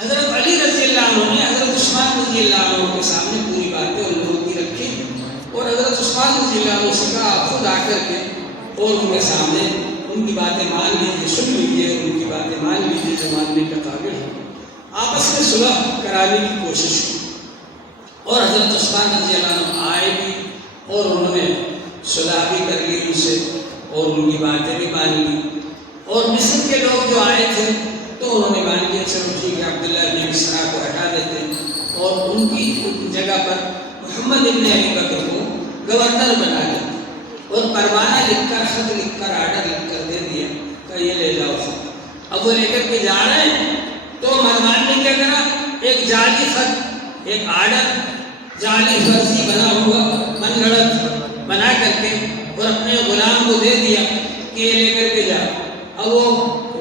حضرت علی رضی اللہ عنہ نے حضرت عثمان رضی اللہ عنہ کے سامنے پوری باتیں ان لوگوں کی رکھی، اور حضرت عثمان رضی اللہ عنہ سے کہا آپ خود آ کر کے اور ان کے سامنے ان کی باتیں مان لیجیے، سن لیجیے، ان کی باتیں مان لیجیے جو ماننے کے قابل ہو۔ آپس میں صلح کرانے کی کوشش کی، اور حضرت عثمان رضی اللہ عنہ آئے بھی اور انہوں نے صلح بھی کر لی ان سے، اور ان کی باتیں بھی مان لی۔ اور مصر کے لوگ جو آئے تھے تو انہوں نے مان لیا چلو ٹھیک ہے عبداللہ بن ابی سرح کو ہٹا دیتے ہیں اور ان کی جگہ پر محمد ابن ابی بکر کو گورنر بنا دیتے۔ اور پروانہ لکھ کر، خط لکھ کر، آرڈر لکھ کر دے دیا کہ یہ لے جاؤ خط۔ اب وہ لے کر کے جا رہے ہیں تو مروان نے کیا کرا، ایک جعلی خط، ایک آرڈر جعلی فرضی بنا ہوا، من گھڑت بنا کر کے اور اپنے غلام کو دے دیا کہ یہ لے کر کے جا۔ اب وہ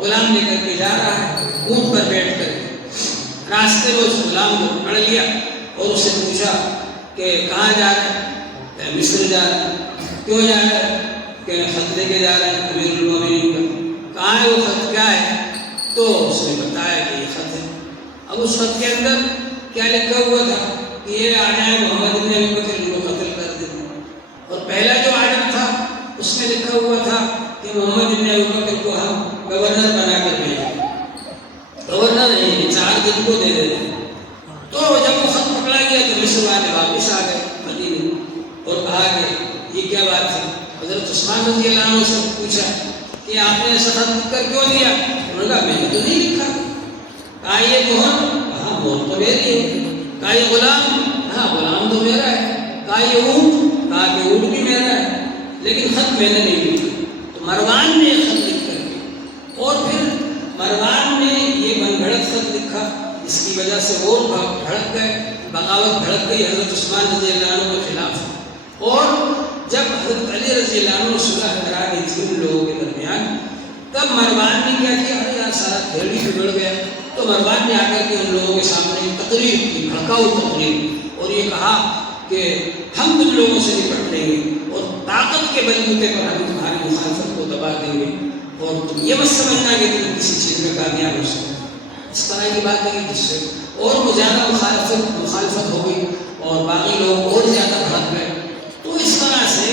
غلام لے کر کے جا رہا ہے اونٹ پر بیٹھ کر کے۔ راستے میں اس غلام کو پکڑ لیا اور اس سے پوچھا کہ کہاں جا رہے ہیں؟ کہ مصر جا رہے ہیں۔ کیوں جا رہے ہیں؟ کہ خط لے کے جا رہے ہیں امیر المومنین کا۔ کہاں ہے وہ خط، کیا ہے؟ تو اس نے بتایا کہ یہ خط ہے۔ اب اس خط کے اندر کیا لکھا ہوا تھا کہ یہ آنا ہے محمد بن ابی بکر کو قتل کر دیں۔ اور پہلا جو آرڈر تھا اس میں لکھا ہوا تھا کہ محمد بن ابی بکر کو ہم گورنر بنا کر بھیجیں، گورنر نہیں، 4 دن کو دے دیتے۔ تو جب وہ خط پکڑا گیا تو مصر والے واپس آ گئے مدینے اور کہا کہ یہ کیا بات ہے؟ حضرت عثمان رضی اللہ عنہ سے پوچھا کہ آپ نے ایسا خط لکھ کر کیوں دیا؟ انہوں نے کہا میں نے تو نہیں لکھا۔ کہا یہ مہر؟ کہا مہر تو میری ہے۔ کہا یہ غلام؟ کہا غلام تو میرا ہے۔ کہا یہ اونٹ؟ کہا کہ اونٹ بھی میرا ہے، لیکن خط میں نے نہیں لکھا۔ تو مروان نے خط لکھ کر کے اور پھر مروان نے یہ من گھڑت خط لکھا، اس کی وجہ سے وہ بھڑک گئے، بغاوت بھڑک گئی حضرت عثمان رضی اللہ عنہ کے خلاف۔ اور جب حضرت علی رضی اللہ عنہ صلح کرا گئی تھی ان لوگوں کے درمیان، تب مروان نے کیا کیا، ارے یار سارا کھیل بھی بگڑ گیا۔ تو مروان نے آ کر کے ان لوگوں کے سامنے ایک تقریر کی، بھڑکاؤ تقریر، اور یہ کہا کہ ہم تم لوگوں سے نپٹ لیں گے اور طاقت کے بلبوتے پر ہم تمہاری مخالفت کو دبا دیں گے، اور تم یہ مت سمجھنا کہ تم کسی چیز میں کامیاب ہو سکتے۔ اس طرح کی بات ہے جس سے اور وہ زیادہ مخالفت ہو گئی اور باقی لوگ اور زیادہ بھڑک گئے۔ تو اس طرح سے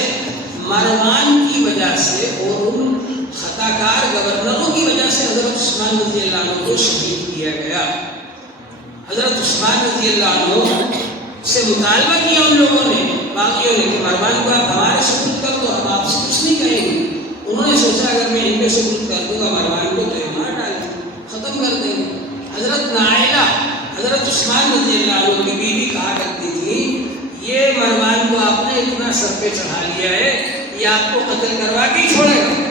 مروان کی وجہ سے اور ان خطا کار گورنروں کی وجہ سے حضرت عثمان رضی اللہ عنہ کو شہید کیا گیا۔ حضرت عثمان رضی اللہ عنہ سے مطالبہ کیا ان لوگوں نے، باقیوں نے، کہ مروان کو آپ ہمارے سپرد کر دو، ہم آپ سے کچھ نہیں کہیں گے۔ انہوں نے سوچا اگر میں ان کے سپرد کر دوں گا مروان کو تو یہ مار ڈالیں گے، ختم کر دیں گے۔ حضرت نائلہ حضرت عثمان رضی اللہ عنہ کی بیوی کہا کرتی تھی یہ مروان کو آپ نے اتنا سر پہ چڑھا لیا ہے، یہ آپ کو قتل کروا کے ہی چھوڑے گا۔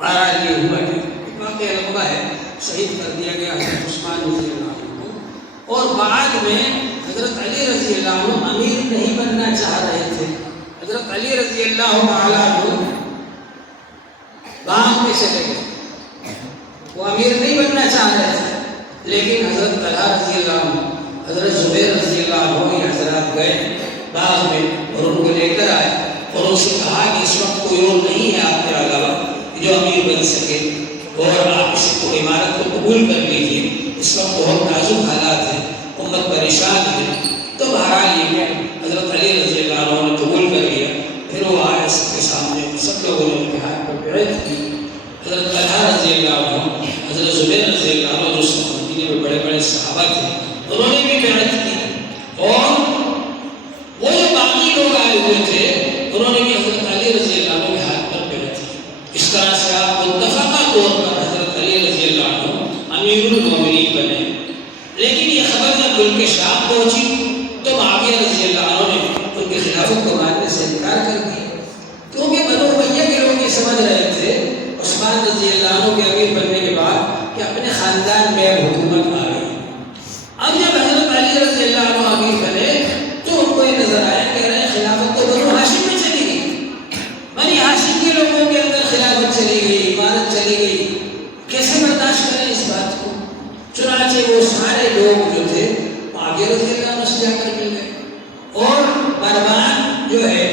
بہرحال یہ ہوا کہ واقعہ لمبا ہے، شہید کر دیا گیا حضرت عثمان رضی اللہ عنہ کو۔ اور بعد میں حضرت علی رضی اللہ عنہ امیر نہیں بننا چاہ رہے تھے۔ حضرت علی رضی اللہ تعالیٰ عنہ باغ میں چلے گئے، وہ امیر نہیں بننا چاہ رہے تھے، لیکن حضرت طلحہ رضی اللہ عنہ، حضرت زبیر رضی اللہ عنہ یہ حضرات گئے باغ میں اور ان کو لے کر آئے اور ان سے کہا کہ اس وقت کوئی اور نہیں ہے آپ کے علاوہ جو امیر بن سکے اور آپ اس کو عمارت کو قبول کر لیجیے، اس وقت بہت نازک حالات ہیں، امت پریشان ہے۔ تو بہرحال یہ کہ حضرت علی رضی اللہ عنہ نے قبول کر لیا۔ پھر وہ آئے سب کے سامنے، سب لوگوں نے ان کے ہاتھ پر بیعت کی۔ حضرت طلحہ رضی اللہ عنہ، حضرت زبیر رضی اللہ عنہ جو مدینے میں بڑے بڑے صحابہ تھے، انہوں نے بھی بیعت کی، اور وہ جو باقی لوگ آئے ہوئے تھے انہوں نے بھی حضرت علی رضی اللہ عنہ کے ہاتھ پر بیعت کی۔ اس طرح سے آپ متفقہ طور پر حضرت علی رضی اللہ عنہ امیر المومنین بنے۔ لیکن یہ خبر جب ملک شام پہنچی تو معاویہ رضی اللہ عنہ نے ان کی خلافت کو ماننے سے انکار کر دیا، کیونکہ بنو امیہ کے لوگ یہ سمجھ رہے تھے عثمان رضی اللہ عنہ کے امیر بننے کے بعد کہ اپنے خاندان میں حکومت آ گئی۔ اب جب حضرت علی رضی اللہ عنہ امیر بنے تو ان کو یہ نظر آیا کہ خلافت تو بنو ہاشم میں چلی گئی، بنی ہاشم کے لوگوں کے اندر خلافت چلی گئی، عمارت چلی گئی، کیسے برداشت کریں اس بات کو؟ چنانچہ وہ سارے لوگ جو تھے معاویہ رضی اللہ عنہ سے جا کر مل گئے، اور مروان جو ہے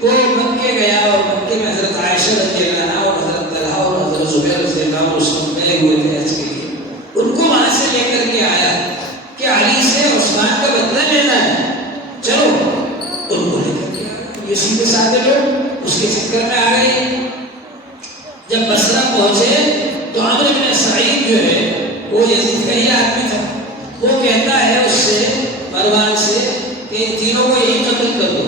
وہ مکے گیا اور مکے میں حضرت عائشہ رضی اللہ عنہ اور حضرت طلحہ اور حضرت زبیر رضی اللہ عنہ اس وقت گئے ہوئے تھے حج کے لیے، ان کو وہاں سے لے کر کے آیا کہ علی سے عثمان کا بدلہ لینا ہے، چلو ان کو لے کر کے آیا۔ یہ سیدھے سادے لوگ اس کے چکر میں آ گئے۔ جب بصرہ پہنچے تو عمرو بن سعید جو ہے وہ یزید کا ہی آدمی تھا، وہ کہتا ہے اس سے مروان سے کہ ان تینوں کو یہی قتل کر دو،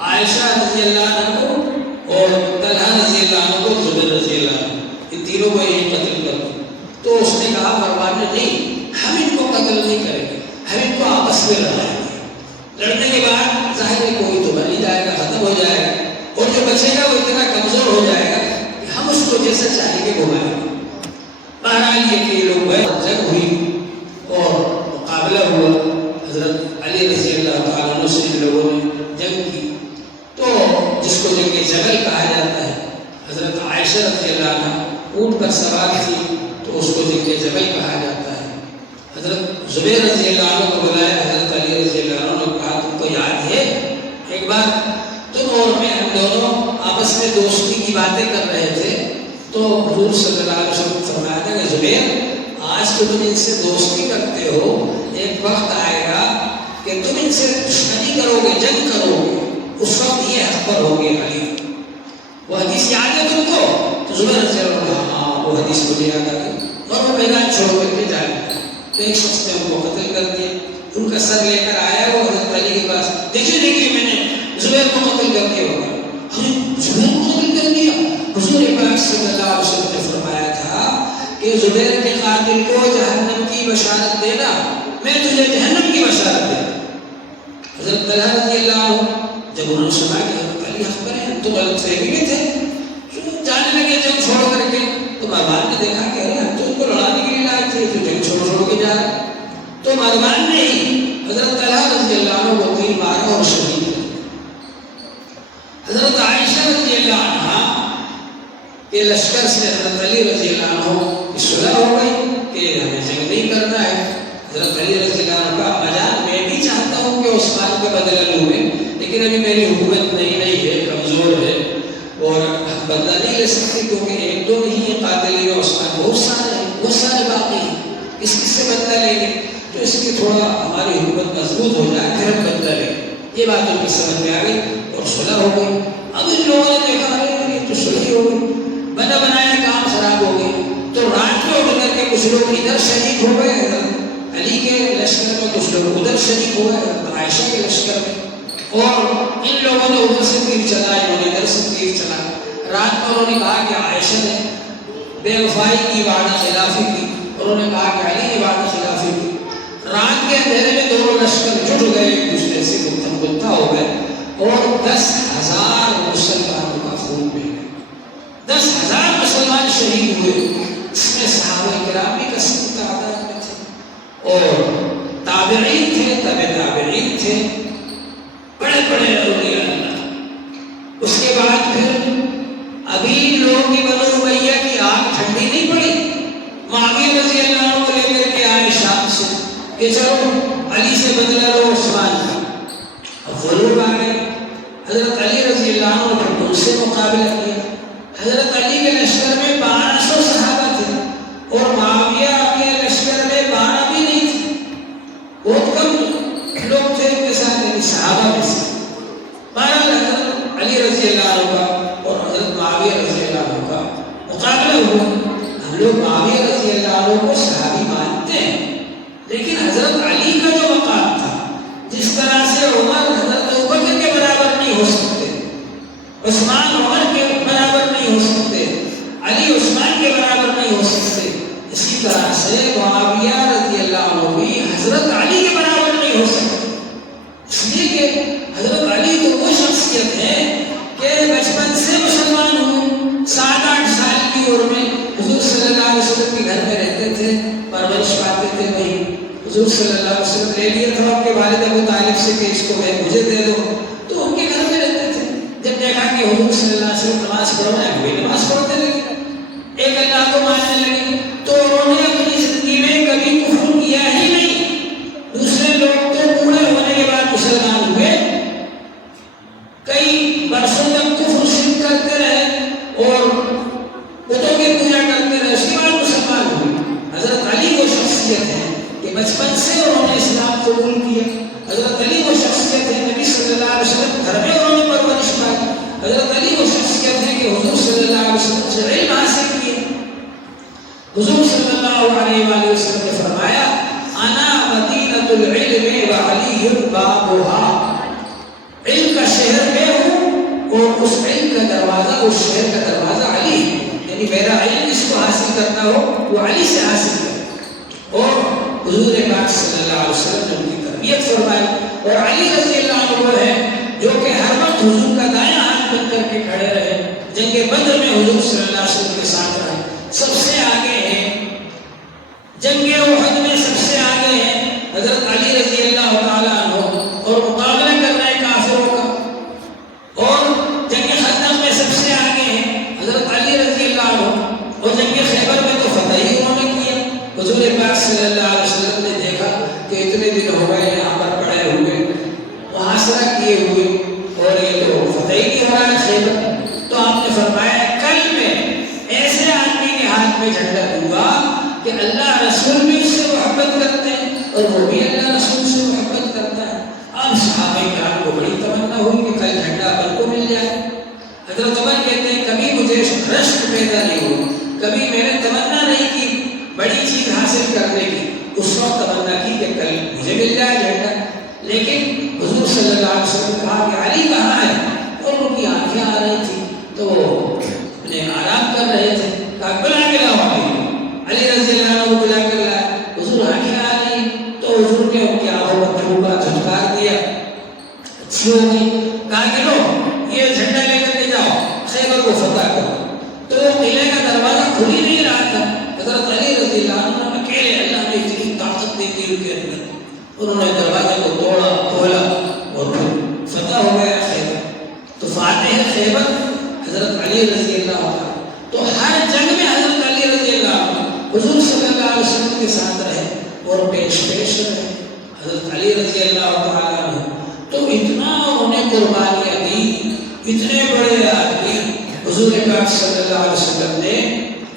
عائشہ رضی اللہ عنہ کو اور طلحہ رضی اللہ عنہ کو، زبیر رضی اللہ عنہ، ان تینوں کو یہی قتل کر دو۔ تو اس نے کہا مروان نے نہیں، ہم ان کو قتل نہیں کریں گے، ہم ان کو آپس میں لڑائیں گے، لڑنے کے بعد ظاہر ہے کوئی تو بن ہی جائے گا، ختم ہو جائے گا، اور جو بچے گا وہ اتنا کمزور ہو جائے گا کہ ہم اس کو جیسا چاہیں گے گھمائیں گے۔ بہرحال یہ کہ یہ لوگ گئے، جنگ ہوئی اور مقابلہ ہوا، حضرت علی رضی اللہ تعالیٰ عنہ سے ان لوگوں نے جنگ کی، تو جس کو جنگ جمل کہا جاتا ہے، حضرت عائشہ رضی اللہ عنہ اونٹ پر سوار تھی تو اس کو جنگ جمل کہا جاتا ہے۔ حضرت زبیر رضی اللہ عنہ کو بلایا، حضرت علی رضی اللہ عنہ نے کہا تم کو یاد ہے ایک بار تم اور میں ہم دونوں آپس میں دوستی کی باتیں کر رہے تھے، تو حضور صلی اللہ علیہ وسلم نے فرمایا تھا کہ زبیر آج تو تم ان سے دوستی کرتے ہو، ایک وقت آئے گا کہ تم ان سے دشمنی کرو گے، جنگ کرو گے، اس وقت یہ حق پر ہوگے علی۔ وہ حدیث یاد ہے تم کو؟ تو زبیر رضی اللہ عنہ کہا ہاں وہ حدیث مجھے یاد آ گئی، اور وہ میدان چھوڑ کر کے جائے تو ایک شخص نے ان کو قتل کر دیا، ان کا سر لے کر آیا وہ حضرت علی کے پاس، دیکھیے میں نے زبیر کو قتل کر دیا ہوگا، زبیر کو قتل کر دیا۔ حضور پاک صلی اللہ علیہ وسلم نے فرمایا تھا کہ زبیر کے قاتل کو جہنم کی بشارت دینا، میں تجھے جہنم کی بشارت دے۔ حضرت طلحہ رضی اللہ عنہ جب انہوں نے سنا کہ حضرت علی حق پر ہیں، تو غلط فہمی میں تھے، جانے لگے جنگ چھوڑ کر کے، تو مروان نے دیکھا کہ ہم تو ان کو لڑانے کے لیے لائے تھے، تو جنگ چھوڑ کے جا رہے، تو مروان نے ہی حضرت طلحہ رضی اللہ عنہ کو تیر مارا اور شہید کر دیا۔ حضرت عائشہ رضی اللہ عنہ کے لشکر سے حضرت علی رضی اللہ عنہ کی صلح ہو گئی کہ ہمیں جنگ نہیں کرنا ہے۔ حضرت علی رضی اللہ عنہ کا مجال میں بھی چاہتا ہوں کہ عثمان کا بدلہ لوں میں، لیکن ابھی میری حکومت نہیں ہے، کمزور ہے اور بدلہ نہیں لے سکتی، کیونکہ ایک دو نہیں ہے قاتلین عثمان، بہت سارے باقی ہیں، کس سے بدلہ لیں گے، تو اس لیے تھوڑا ہماری حکومت مضبوط ہو جائے پھر ہم بدلہ لیں۔ یہ بات ان کی سمجھ میں آ گئی اور صلح ہو گئی۔ اب ان لوگوں نے دیکھا یہ تو صلح ہو گئی، بنا بنایا کام خراب ہو گئی، تو رات میں اٹھ کر کے کچھ لوگ ادھر شریک ہو گئے حضرت علی کے لشکر میں، کچھ لوگ ادھر شریک ہو گئے حضرت عائشہ کے لشکر میں، اور ان لوگوں نے ادھر سے تیر چلا، انہوں نے ادھر سے تیر چلا۔ رات میں انہوں نے کہا کہ عائشہ نے بے وفائی کی، وعدہ خلافی کی، انہوں نے کہا کہ علی نے وعدہ خلافی کی۔ رات کے اندھیرے میں دونوں لشکر جڑ گئے، ایک دوسرے سے گتھم گتھا ہو گئے، اور 10,000 مسلمانوں کا خون بہہ گیا، 10,000 مسلمان شہید ہوئے، اس میں صحابہ کرام بھی کثیر تعداد میں تھے، اور تابعین تھے، تابعین تھے، بڑے بڑے اولیاء اللہ۔ اس کے بعد پھر ابھی لوگ کی بنو امیہ کی آگ ٹھنڈی نہیں پڑی، معاویہ رضی اللہ عنہ کو لے کر کے آئے شام سے کہ چلو علی سے بدلہ لو عثمان کا، اب وہ لوگ آ گئے، حضرت علی رضی اللہ عنہ نے ان سے مقابلہ کیا۔ حضرت علی کے لشکر میں 1200 صحابہ تھے، اور معاویہ کے لشکر میں 12 بھی نہیں تھے، بہت کم لوگ تھے ان کے ساتھ، یعنی صحابہ میں سے۔ بہرحال حضرت علی رضی اللہ عنہ کا اور حضرت معاویہ رضی اللہ عنہ کا مقابلہ ہوا۔ ہم لوگ معاویہ رضی اللہ عنہ کو صحابی مانتے ہیں، لیکن حضرت علی کا جو مقام تھا، جس طرح سے عمر حضرت ابوبکر کے برابر نہیں ہو سکتے، عثمان عمر کے برابر نہیں ہو سکتے، علی عثمان کے برابر نہیں ہو سکتے، اسی طرح سے معاویہ رضی اللہ عنہ بھی حضرت علی کے برابر نہیں ہو سکتے، اس لیے کہ حضرت علی تو وہ شخصیت ہے کہ بچپن سے مسلمان ہوئے، 7-8 سال کی عمر میں حضور صلی اللہ علیہ وسلم کے گھر میں رہتے تھے، پرورش پاتے تھے، وہی حضور صلی اللہ علیہ وسلم لے لیے تھا اپنے والد ابو طالب سے کہ اس کو مجھے دے دو، تو ان کے گھر میں رہتے تھے۔ جب دیکھا کہ حضور صلی اللہ علیہ وسلم نماز پڑھوایا، وہی نماز پڑھتے لگے، ایک اللہ کو ماننے لگے، تو انہوں نے اپنی زندگی میں کبھی کفر کیا ہی نہیں۔ دوسرے لوگ تو بوڑھے ہونے کے بعد مسلمان ہوئے، کئی برسوں تک کفر شرک کرتے رہے اور بتوں کی پوجا کرتے رہے، اس کے بعد مسلمان ہوئے۔ حضرت علی وہ شخصیت ہے کہ بچپن سے انہوں نے اسلام قبول کیا، حضرت علی وہ شخصیت ہے نبی صلی اللہ علیہ وسلم گھر میں انہوں نے پرورش پائی، حضرت علی وہ شخصیت ہے کہ حضور صلی اللہ علیہ وسلم سے علم حاصل کیا۔ حضور صلی اللہ علیہ وآلہ وسلم نے فرمایا انا مدینۃ العلم وعلی بابها، علم کا شہر میں ہوں اور اس علم کا دروازہ، اس شہر کا دروازہ علی ہے، یعنی میرا علم جس کو حاصل کرنا ہو وہ علی سے حاصل کرے۔ اور حضور پاک صلی اللہ علیہ وسلم نے ان کی تربیت فرمائی، اور علی رضی اللہ عنہ وہ ہے جو کہ ہر وقت حضور کا دایاں ہاتھ بن کر کے کھڑے رہے، جنگ بدر میں حضور صلی اللہ علیہ وسلم کے ساتھ رہے، سب سے آگے ہیں، جنگ احد میں سب سے آگے ہیں حضرت علی رضی اللہ تعالیٰ عنہ، اور مقابلہ کر رہے ہیں کافروں کا، اور جنگ خندق میں سب سے آگے ہیں حضرت علی رضی اللہ عنہ، اور جنگ خیبر میں تو فتح ہی انہوں نے کیا۔ حضور پاک صلی اللہ علیہ وسلم نے دیکھا کہ اتنے دن ہو گئے یہاں پر پڑے ہوئے، محاصرہ کیے ہوئے، اور یہ تو فتح ہی نہیں ہو رہا ہے خیبر، تو آپ نے فرمایا کل میں ایسے آدمی کے ہاتھ میں جھنڈا دوں گا کہ اللہ رسول بھی اس سے محبت کرتے ہیں اور وہ بھی اللہ رسول سے محبت کرتا ہے۔ اب صحابہ کرام کو بڑی تمنا ہوئی کہ کل جھنڈا اپن کو مل جائے۔ حضرت عمر کہتے ہیں کبھی مجھے رشک پیدا نہیں ہوا، کبھی میں نے تمنا نہیں کی بڑی چیز حاصل کرنے کی، اس وقت تمنا کی کہ کل مجھے مل جائے جھنڈا، لیکن حضور صلی اللہ علیہ وسلم نے کہا کہ علی کہاں ہے، اور ان کی آنکھیں آ رہی تھی تو انہیں آرام کر رہے تھے، کہا بلا کے لاؤ علی رضی اللہ عنہ کو بلا کر لائے، حضور آنکھیں آ رہی تو حضور نے ان کی آنکھوں پر چوبا جھٹکار دیا، اچھی ہو گئی، کہا کہ لو یہ جھنڈا لے کر کے جاؤ خیبر کو فتح کرو، تو وہ قلعے کا دروازہ کھل ہی نہیں رہا تھا، حضرت علی رضی اللہ عنہ اکیلے، اللہ نے اتنی طاقت دی تھی ان کے اندر، انہوں نے دروازے کو توڑا کھولا اور پھر فتح ہو گیا خیبر۔ تو فاتح خیبر حضرت علی رضی اللہ عنہ، تو ہر جنگ میں حضرت علی رضی اللہ عنہ حضور صلی اللہ علیہ وسلم کے ساتھ رہے اور پیش رہے حضرت علی رضی اللہ تعالیٰ عنہ، تو اتنا انہوں نے قربانیاں دی، اتنے بڑے آدمی۔ حضور پاک صلی اللہ علیہ وسلم نے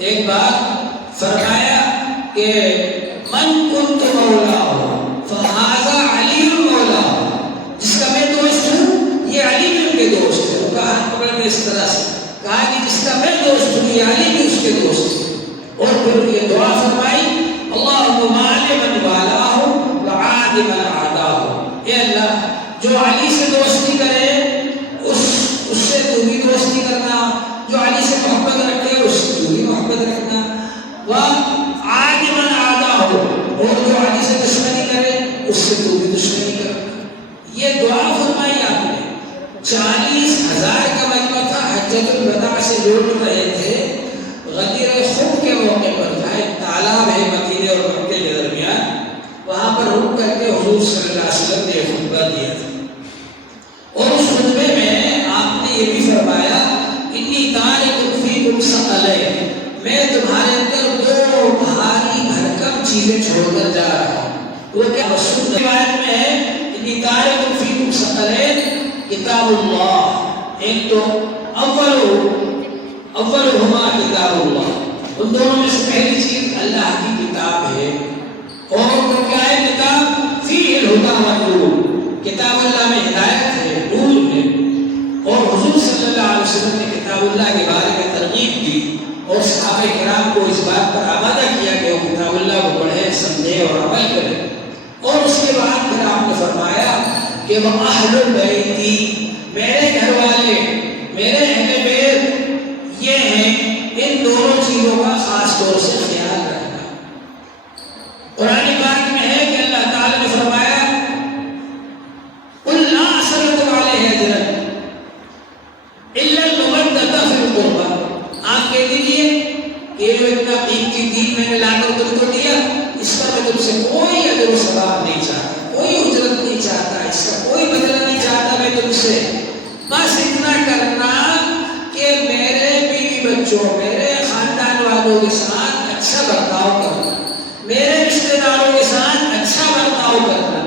ایک بات فرمایا کہ من کنت مولا فہذا علی مولا، جس کا میں دوست ہوں یہ علی بھی ان کے دوست ہے۔ وہ ہاتھ پکڑ کے اس طرح سے کہا کہ جس کا میں دوست ہوں یہ علی بھی اس کے دوست ہے، اور پھر یہ دعا فرمائی اللہم مال من والاہ وعاد من عاداہ، اے اللہ جو علی سے دوستی کرے اس سے تو بھی دوستی کرنا، جو علی سے محبت رکھے اس سے تو بھی محبت رکھنا، وعاد من عاداہ، اور جو علی سے دشمنی کرے اس سے تو بھی دشمنی کرنا۔ یہ دعا فرمائی آپ نے۔ 40,000 کا مجمع تھا، حجۃ الوداع سے لوٹ رہے تھے، غدیر خم کے موقع پر جہاں ایک تالاب ہے مدینے اور مکے کے درمیان، وہاں پر رک کر کے حضور صلی اللہ علیہ وسلم نے خطبہ دیا تھا، اور اس خطبے میں آپ نے یہ بھی فرمایا انی تارک فیکم ثقلین، میں تمہارے اندر دو بھاری بھرکم چیزیں چھوڑ کر جا رہا ہوں۔ وہ کیا؟ رسول روایت میں ہے انی تارک فیکم ثقلین کتاب اللہ، ایک تو اولہما کتاب اللہ، ان دونوں میں سے پہلی چیز اللہ کی کتاب ہے، اور وہ کیا ہے؟ کتاب فیہ الہدی والنور، کتاب اللہ میں ہدایت ہے، نور ہے، اور حضور صلی اللہ علیہ وسلم نے کتاب اللہ کے بارے میں ترغیب دی اور صحابہ کرام کو اس بات پر آمادہ کیا کہ وہ کتاب اللہ کو پڑھیں، سمجھیں اور عمل کریں، اور اس کے بعد پھر آپ نے فرمایا کہ وہ اہل بیتی، میرے گھر والے، میرے اہل بیت یہ ہیں، ان دونوں چیزوں کا خاص طور سے خیال رکھنا۔ قرآن پاک میں ہے کہ اللہ تعالی نے فرمایا قل لا اسألکم علیہ اجرا الا المودۃ فی القربى، آپ کہہ دیجیے کہ جو اتنا قیمتی دین میں نے لا کر تم کو دیا، اس پر میں تم سے کوئی اجر و ثواب نہیں چاہتا، کوئی اجرت نہیں چاہتا، اس کا کوئی بدلہ نہیں چاہتا میں تم سے، بس اتنا کرنا کہ میرے بیوی بچوں، میرے خاندان والوں کے ساتھ اچھا برتاؤ کرنا، میرے رشتہ داروں کے ساتھ اچھا برتاؤ کرنا۔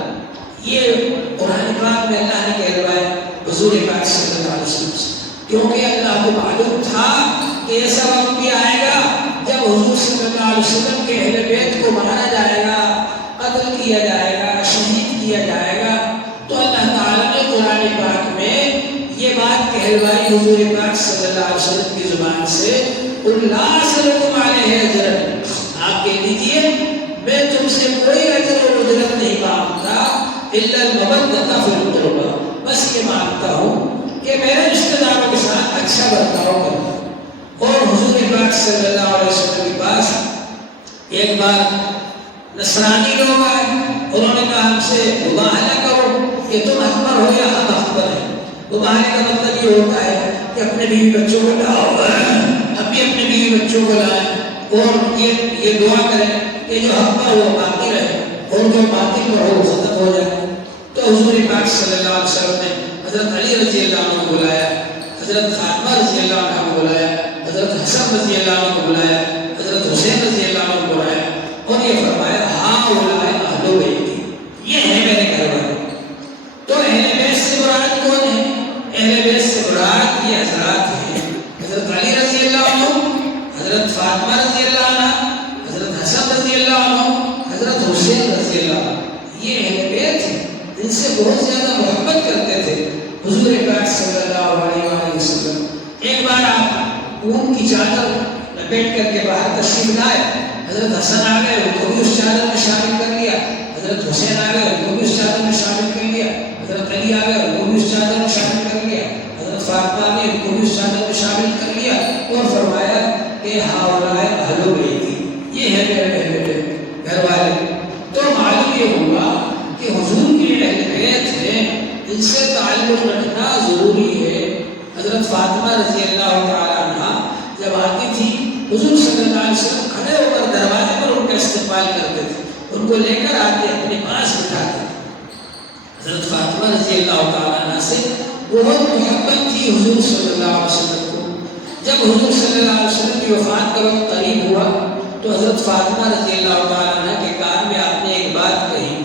یہ قرآن پاک میں اللہ نے کہلوایا حضور پاک صلی اللہ علیہ وسلم سے، کیونکہ اللہ کو معلوم تھا کہ ایسا وقت بھی آئے گا جب حضور صلی اللہ علیہ وسلم کے اہل بیت کو مارا جائے گا، قتل کیا جائے گا، شہید کیا جائے گا، تو اللہ تعالیٰ نے قرآن پاک میں یہ بات کہلوائی حضور پاک صلی اللہ علیہ وسلم کی زبان سے قل لا اسألکم علیہ اجرا، آپ کہہ دیجیے میں تم سے کوئی اجر و اجرت نہیں مانگتا الا المودۃ فی القربى، بس یہ مانگتا ہوں کہ میرے رشتہ داروں کے ساتھ اچھا برتاؤ کرو۔ اور حضور پاک صلی اللہ علیہ وسلم کے پاس ایک بار نصرانی لوگ آئے، انہوں نے کہا ہم سے مباہلہ کرو کہ تم اکبر ہو یا ہم اکبر ہیں، وہ بہانے کا مطلب یہ ہوتا ہے کہ اپنے بیوی بچوں کو لاؤ، ہم بھی اپنے بیوی بچوں کو لائیں اور یہ دعا کریں کہ جو حق پر وہ باقی رہے اور جو باطل پر وہ ختم ہو جائے۔ تو حضور پاک صلی اللہ علیہ وسلم نے حضرت علی رضی اللہ عنہ کو بلایا، حضرت فاطمہ رضی اللہ عنہ کو بلایا، حضرت حسن رضی اللہ عنہ کو بلایا، حضرت حسین رضی اللہ عنہ کو بلایا اور یہ فرمایا ہاں اولئک اہل بیتی، یہ ہے میرے گھر والے۔ تو اہل بیت سے مراد کون ہے؟ اہل بیت سے مراد یہ حضرات ہیں، حضرت علی رضی اللہ عنہ، حضرت فاطمہ رضی اللہ عنہ، حضرت حسن رضی اللہ عنہ، حضرت حسین رضی اللہ عنہ، یہ اہل بیت ہیں جن سے بہت زیادہ محبت کرتے تھے حضور پاک صلی اللہ علیہ وآلہ وسلم۔ ایک بار آپ اون کی چادر لپیٹ کر کے باہر تشریف لائے، حضرت حسن آ گئے، ان کو بھی اس چادر میں شامل کر لیا، حضرت حسین آ گئے، ان کو بھی اس چادر میں شامل کر لیا، حضرت علی آ گئے، ان کو بھی اس چادر میں شامل کر لیا، حضرت فاطمہ آ گئی، ان کو بھی اس چادر میں شامل کر لیا اور فرمایا کہ ہؤلاء اہل بیتی، یہ ہے میرے گھر والے۔ تو معلوم یہ ہوا کہ حضور کے اہل بیت ہیں، ان سے تعلق رکھنا ضروری ہے۔ حضرت فاطمہ رضی اللہ تعالیٰ عنہ جب آتی تھی حضور صلی اللہ علیہ وسلم کھڑے ہو کر دروازے پر ان کا استقبال کرتے تھے، ان کو لے کر آتے اپنے پاس بٹھاتے تھے۔ حضرت فاطمہ رضی اللہ تعالیٰ عنہ سے بہت محبت تھی حضور صلی اللہ علیہ وسلم کو۔ جب حضور صلی اللہ علیہ وسلم کی وفات کا وقت قریب ہوا تو حضرت فاطمہ رضی اللہ تعالیٰ عنہ کے کان میں آپ نے ایک بات کہی۔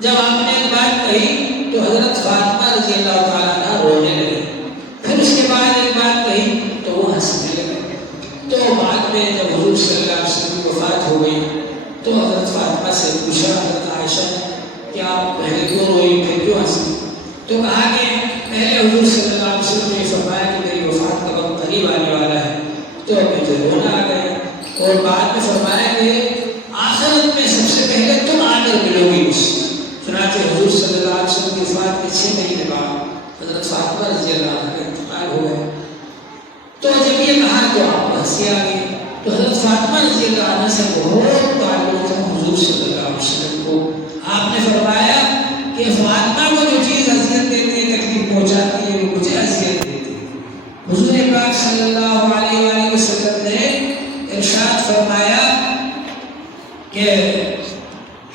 جب آپ نے ایک بات کہی تو حضرت فاطمہ رضی اللہ تعالیٰ عنہ رونے لگے، پھر اس کے بعد ایک بات کہی تو وہ ہنسنے لگے۔ تو بعد میں جب حضور صلی اللہ علیہ وسلم کی وفات ہو گئی تو حضرت فاطمہ سے پوچھا حضرت عائشہ کہ آپ پہلے کیوں روئی پھر کیوں ہنسی؟ تو کہا کہ پہلے حضور صلی اللہ علیہ وسلم نے فرمایا کہ میری وفات کا وقت قریب آنے والا ہے تو مجھے رونا آ گیا، اور بعد میں فرمایا کہ آخرت میں سب سے پہلے تم آ کر ملو گی مجھ سے۔ چنانچہ حضور صلی اللہ علیہ وسلم کی وفات کے 6 مہینے بعد حضرت فاطمہ رضی اللہ عنہ کا انتقال ہو گیا۔ تو جب یہ کہا تو آپ کو ہنسی آ گئی۔ تو حضرت فاطمہ رضی اللہ عنہ سے بہت تعلق تھا حضور صلی اللہ علیہ وسلم کو۔ آپ نے فرمایا کہ فاطمہ کو جو چیز اذیت دیتی ہے، تکلیف پہنچاتی ہے، وہ مجھے اذیت دیتی ہے۔ حضور پاک صلی اللہ علیہ وآلہ وسلم نے ارشاد فرمایا کہ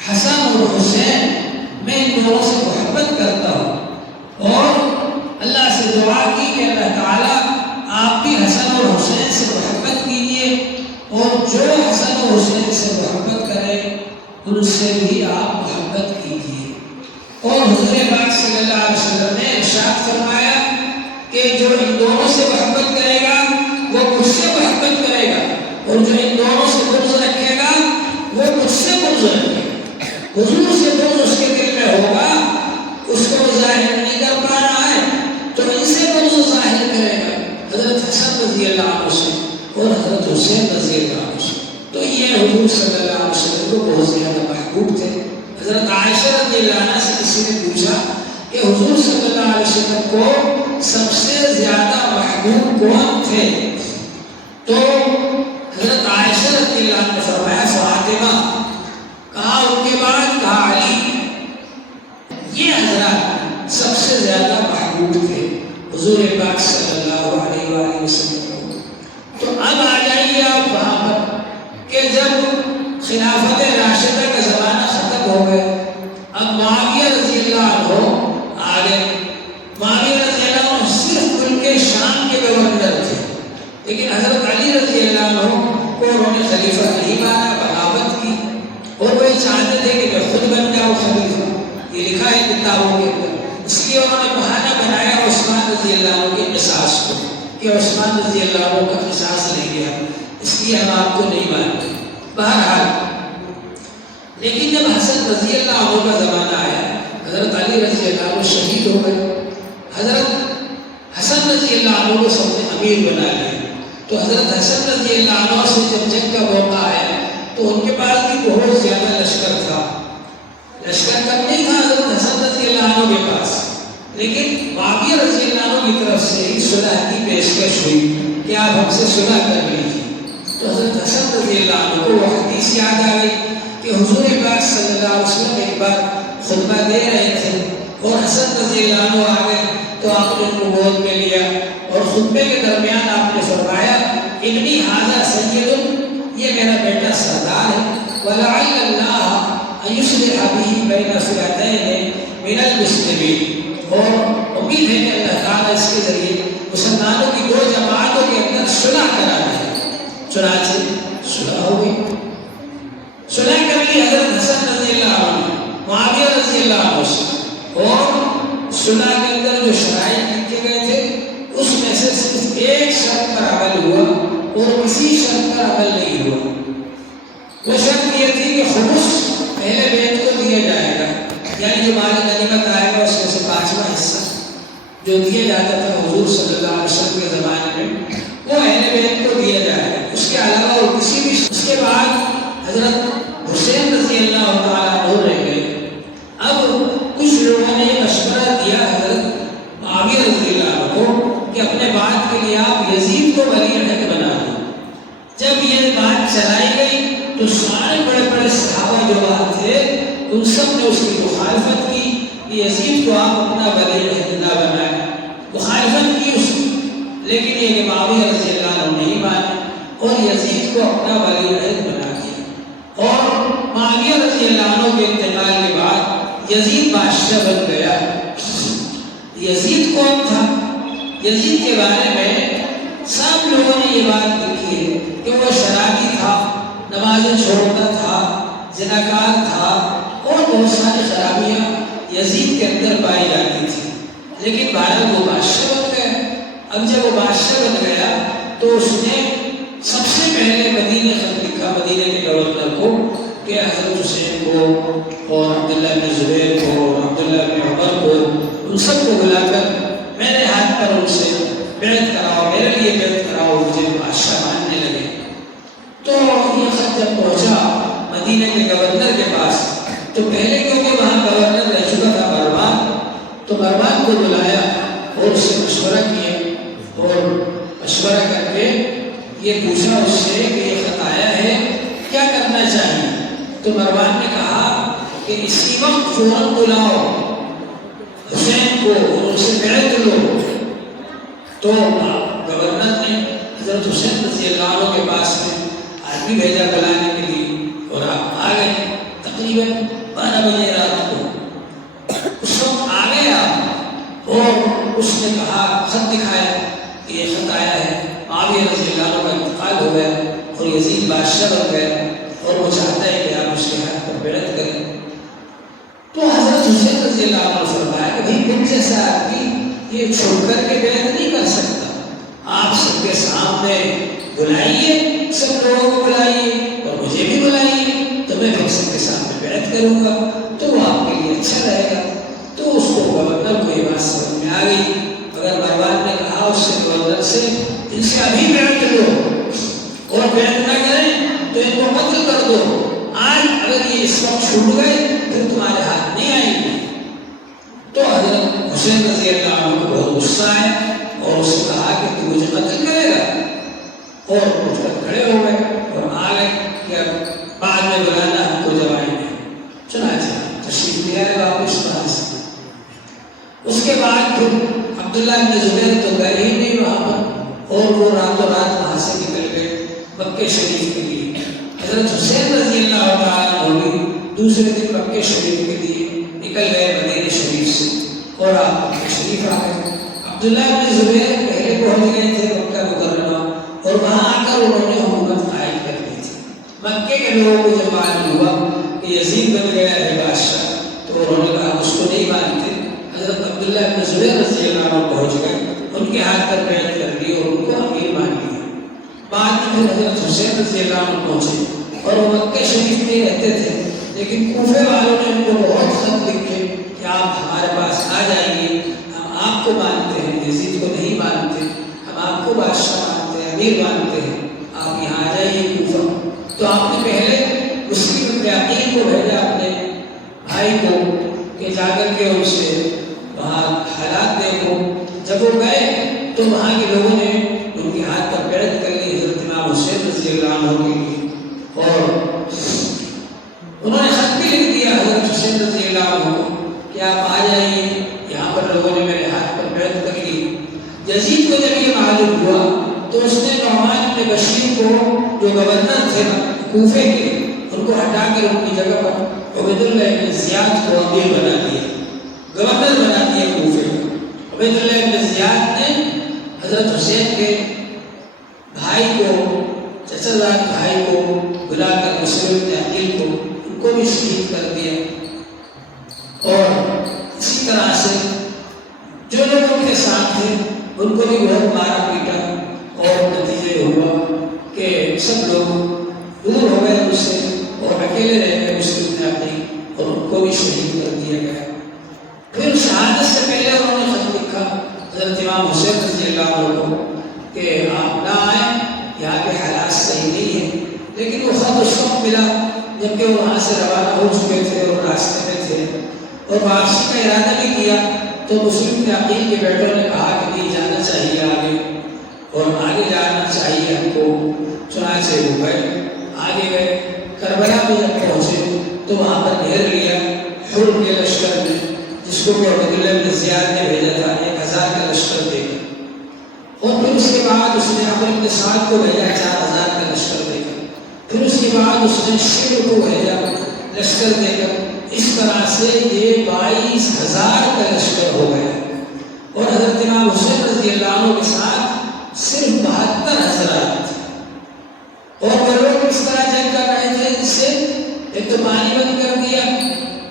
حسن اور حسین میں ان دونوں سے محبت کرتا ہوں، اور اللہ سے دعا کی کہ اللہ تعالیٰ آپ بھی حسن اور حسین سے محبت کیجیے، اور جو حسن اور حسین سے محبت کرے ان سے بھی آپ محبت کیجیے۔ اور حضور پاک صلی اللہ علیہ وسلم نے ارشاد فرمایا کہ جو ان دونوں سے محبت کرے گا وہ مجھ سے محبت کرے گا، اور جو ان دونوں سے بغض رکھے گا وہ مجھ سے بغض رکھے گا۔ حضور سے بغض اس کے دل میں ہوگا، اس کو ظاہر نہیں کر پا رہا ہے تو ان سے بغض ظاہر کرے گا، حضرت حسن رضی اللہ عنہ سے اور حضرت حسین رضی اللہ عنہ سے۔ تو یہ حضور صلی اللہ علیہ وسلم کو بہت زیادہ محبوب تھے۔ حضرت عائشہ رضی اللہ عنہ سے کسی نے پوچھا کہ حضور صلی اللہ علیہ وسلم کو سب سے زیادہ محبوب کون تھے؟ تو حضرت عائشہ رضی اللہ عنہ نے فرمایا فاطمہ، کہا ان کے بعد کہا علی۔ یہ حضرات سب سے زیادہ محبوب تھے حضور پاک صلی اللہ علیہ وآلہ وسلم کو۔ تو اب آ جائیے آپ وہاں پر کہ جب خلافت راشدہ کا زمانہ ختم ہو گیا، اب معاویہ رضی اللہ عنہ آ گئے۔ معاویہ رضی اللہ عنہ صرف ان کے شام کے گورنر تھے، لیکن حضرت علی رضی اللہ عنہ کو انہوں نے خلیفہ نہیں مانا، بغاوت کی، اور وہ یہ چاہتے تھے کہ میں خود بن جاؤں خلیفہ۔ یہ لکھا ہے کتابوں کے اندر۔ اس لیے انہوں نے بہانہ بنایا عثمان رضی اللہ عنہ کے قصاص کو کہ عثمان رضی اللہ عنہ کا قصاص نہیں گیا، اس لیے ہم آپ کو نہیں مانتے۔ بہرحال لیکن جب حسن رضی اللہ عنہ کا زمانہ آیا، حضرت علی رضی اللہ عنہ شہید ہو گئے، حضرت حسن رضی اللہ عنہ کو سب نے امیر بنا لیا۔ تو حضرت حسن رضی اللہ عنہ سے جب جنگ کا موقع آیا تو ان کے پاس بھی بہت زیادہ لشکر تھا۔ لشکر کم نہیں تھا حضرت حسن رضی اللہ عنہ کے پاس، لیکن معاویہ رضی اللہ عنہ کی طرف سے ہی صلح کی پیشکش ہوئی کہ آپ ہم سے صلح کر لیجیے۔ تو حضرت حسن رضی اللہ عنہ کو وہ حدیث یاد آ گئی کہ حضور پاک صلی اللہ علیہ وسلم ایک بار خطبہ دے رہے تھے اور حسن رضی اللہ عنہ آ گئے تو آپ نے ان کو گود میں لیا اور خطبے کے درمیان آپ نے فرمایا ابنی ھذا سید، یہ میرا بیٹا سردار ہے، وَلَعَلَّ اللَّهَ أَن يُصْلِحَ بِهِ بَيْنَ فِئَتَيْنِ مِنَ الْمُسْلِمِينَ، اور امید ہے کہ اللہ تعالیٰ اس کے ذریعے مسلمانوں کی دو جماعتوں کے اندر صلح کرا دے۔ چنانچہ صلح ہو گئی، صلح کر لی حضرت حسن رضی اللہ عنہ، معاویہ رضی اللہ عنہ سے، اور صلح کے اندر جو شرائط لکھے گئے تھے اس میں سے صرف ایک شرط پر عمل ہوا اور کسی شرط پر عمل نہیں ہوا۔ وہ شرط یہ تھی کہ خمس اہل بیت کو دیا جائے گا، یعنی جو مال غنیمت آئے گا اس میں سے 5واں حصہ جو دیا جاتا تھا حضور صلی اللہ علیہ وسلم کے زمانے میں، وہ اہل بیت کو دیا جائے گا، اس کے علاوہ اور کسی بھی۔ اس کے بعد حضرت حسین رضی اللہ تعالیٰ عنہ رہ گئے۔ اب کچھ لوگوں نے یہ مشورہ دیا حضرت معاویہ رضی اللہ عنہ کو کہ اپنے بات کے لیے آپ یزید کو ولی عہد بنا دیں۔ جب یہ بات چلائی گئی تو سارے بڑے بڑے صحابہ جو بات تھے ان سب نے اس کی مخالفت کی کہ یزید کو آپ اپنا ولی عہد نہ بنائیں، مخالفت کی اس کی، لیکن یہ کہ معاویہ رضی اللہ عنہ نہیں مانے اور یزید کو اپنا ولی عہد بنا دیا، اور معاویہ رضی اللہ عنہ کے انتقال کے بعد یزید بادشاہ بن گیا۔ یزید کون تھا؟ یزید کے بارے میں سب لوگوں نے یہ بات لکھی ہے کہ وہ شرابی تھا، نمازیں چھوڑتا تھا، زناکار تھا، اور بہت ساری خرابیاں یزید کے اندر پائی جاتی تھی، لیکن بہرحال وہ بادشاہ بن گیا۔ اب جب وہ بادشاہ بن گیا تو اس نے سب سے پہلے مدینے خط لکھا مدینے کے گورنر کو کہ حضرت حسین کو اور عبداللہ بن زبیر کو اور عبداللہ بن عمر کو ان سب کو بلا کر میرے ہاتھ پر ان سے بیعت کراؤ، میرے لیے بیعت کراؤ، مجھے بادشاہ ماننے لگے۔ تو یہ خط جب پہنچا مدینے کے گورنر کے پاس تو پہلے کیونکہ وہاں گورنر رہ چکا تھا مروان، تو مروان کو بلایا اور اس سے مشورہ کیا، اور مشورہ کر کے یہ پوچھا اس سے کہ یہ خط آیا ہے کیا کرنا چاہیے۔ تو مروان نے کہا کہ اسی وقت فوراً بلاؤ حسین کو اور ان سے بیعت لو۔ تو گورنر نے حضرت حسین رضی اللہ عنہ کے پاس میں آدمی بھیجا بلانے کے لیے، اور آپ آ گئے تقریباً 12 بجے رات کو۔ اس وقت آ گئے آپ، اور اس نے کہا خط دکھایا کہ یہ خط آیا ہے، معاویہ رضی اللہ عنہ کا انتقال ہو گیا اور یزید بادشاہ بن گیا اور وہ چاہتا ہے کہ آپ اس کے ہاتھ پر بیعت کریں۔ تو حضرت حسین رضی اللہ عنہ نے فرمایا کہ بھائی تم جیسا آدمی یہ چھوڑ کر کے بیعت نہیں کر سکتا، آپ سب کے سامنے بلائیے، سب لوگوں کو بلائیے اور مجھے بھی بلائیے، تو میں پھر سب کے سامنے بیعت کروں گا تو وہ آپ کے لیے اچھا رہے گا۔ تو اس کو گورنر کو یہ بات سمجھ میں آ گئی، مگر مروان نے کہا اس سے گورنر سے ان سے ابھی بیعت لو، اور بیعت نہ کریں تو ان کو قتل کر دو، آج اگر یہ اس وقت چھوٹ گئے پھر تمہارے ہاتھ نہیں آئیں گے۔ تو حضرت حسین رضی اللہ عنہ کو بہت غصہ آیا اور اس نے کہا کہ تو مجھے قتل کرے گا، اور اٹھ کر کھڑے ہو گئے اور آ گئے کہ اب بعد میں بلانا ہم کو جب آئیں گے۔ چنانچہ تشریف لے آئے واپس وہاں سے۔ اس کے بعد پھر عبداللہ بن زبیر تو گئے ہی نہیں وہاں پر، اور وہ راتوں رات وہاں سے نکل گئے مکہ شریف کے لیے۔ حضرت حسین رضی اللہ عنہ بھی دوسرے دن مکہ شریف کے لیے نکل گئے مدینہ شریف سے، اور آپ مکہ شریف آ گئے۔ عبداللہ بن زبیر پہلے پہنچ گئے تھے مکہ مکرمہ، اور وہاں آ کر انہوں نے حکومت قائم کر دی تھی۔ مکے کے لوگوں کو جب معلوم ہوا کہ یزید بن گیا ہے بادشاہ تو انہوں نے کہا اس کو نہیں مانتے۔ حضرت عبداللہ بن زبیر رضی اللہ عنہ پہنچ گئے، ان کے ہاتھ پر بیعت کر لی اور ان کو امیر مان لیا۔ بعد میں پھر حضرت حسین رضی اللہ عنہ پہنچے اور وہ مکہ شریف میں رہتے تھے، لیکن کوفے والوں نے ان کو بہت خط لکھے کہ آپ ہمارے پاس آ جائیے، ہم آپ کو مانتے ہیں، یزید کو نہیں مانتے، ہم آپ کو بادشاہ مانتے ہیں، امیر مانتے ہیں، آپ یہاں آ جائیے کوفہ۔ تو آپ نے پہلے مسلم یقین کو بھیجا اپنے بھائی کو کہ جا کر کے ان سے وہاں حالات دیکھو۔ جب وہ گئے تو وہاں کے لوگوں نے ان کے ہاتھ پر بیعت کر لی حضرت امام حسین رضی اللہ عنہ کے لیے، اور انہوں نے خط بھی لکھ دیا حضرت حسین رضی اللہ عنہ کو کہ آپ آ جائیے، یہاں پر لوگوں نے میرے ہاتھ پر بیعت یزید کو جب یہ معلوم ہوا تو اس نے نعمان بن بشیر کو جو گورنر تھے کوفے کے ان کو ہٹا کر ان کی جگہ پر عبید اللہ بن زیاد کو امیر بنا دیا، گورنر بنا دیا کوفے کا۔ عبید اللہ بن زیاد نے حضرت حسین کے بھائی کو، چچا زاد بھائی کو بلا کر مسلم بن عقیل کو ان کو بھی شہید کر دیا، اور اسی طرح سے جو لوگ ان کے ساتھ تھے ان کو بھی بہت مارا پیٹا، اور نتیجے ہوا کہ سب لوگ دور ہو گئے اس سے اور اکیلے رہ گئے مسلم بن عقیل، اور ان کو بھی شہید کر دیا گیا۔ پھر شہادت سے پہلے انہوں نے خط لکھا حضرت امام حسین رضی اللہ عنہ کو کہ آپ نہ آئیں، یہاں کے حالات صحیح نہیں ہیں، لیکن وہ خط اس وقت ملا جبکہ وہ وہاں سے روانہ ہو چکے تھے اور راستے میں تھے، اور واپسی کا ارادہ بھی کیا تو مسلم بن عقیل کے بیٹوں نے کہا کہ نہیں جانا چاہیے آگے، اور آگے جانا چاہیے ہم کو، چنانچہ وہ گئے، آگے گئے۔ کربلا میں جب پہنچے تو وہاں پر گھیر لیا حر کے لشکر نے، جس کو کہ عبید اللہ بن زیاد نے بھیجا تھا 1000 کا لشکر دے کر، اور پھر اس کے بعد اس نے عمرو بن سعد کو بھیجا 4000 کا لشکر دے کر، پھر اس کے بعد اس نے شیخ کو بھیجا لشکر دے کر۔ اس طرح سے یہ 22000 کا لشکر ہو گیا، اور حضرت امام حسین رضی اللہ عنہ کے ساتھ صرف 72 حضرات تھے، اور وہ لوگ اس طرح جنگ کر رہے تھے جس سے ایک تو پانی بند کر دیا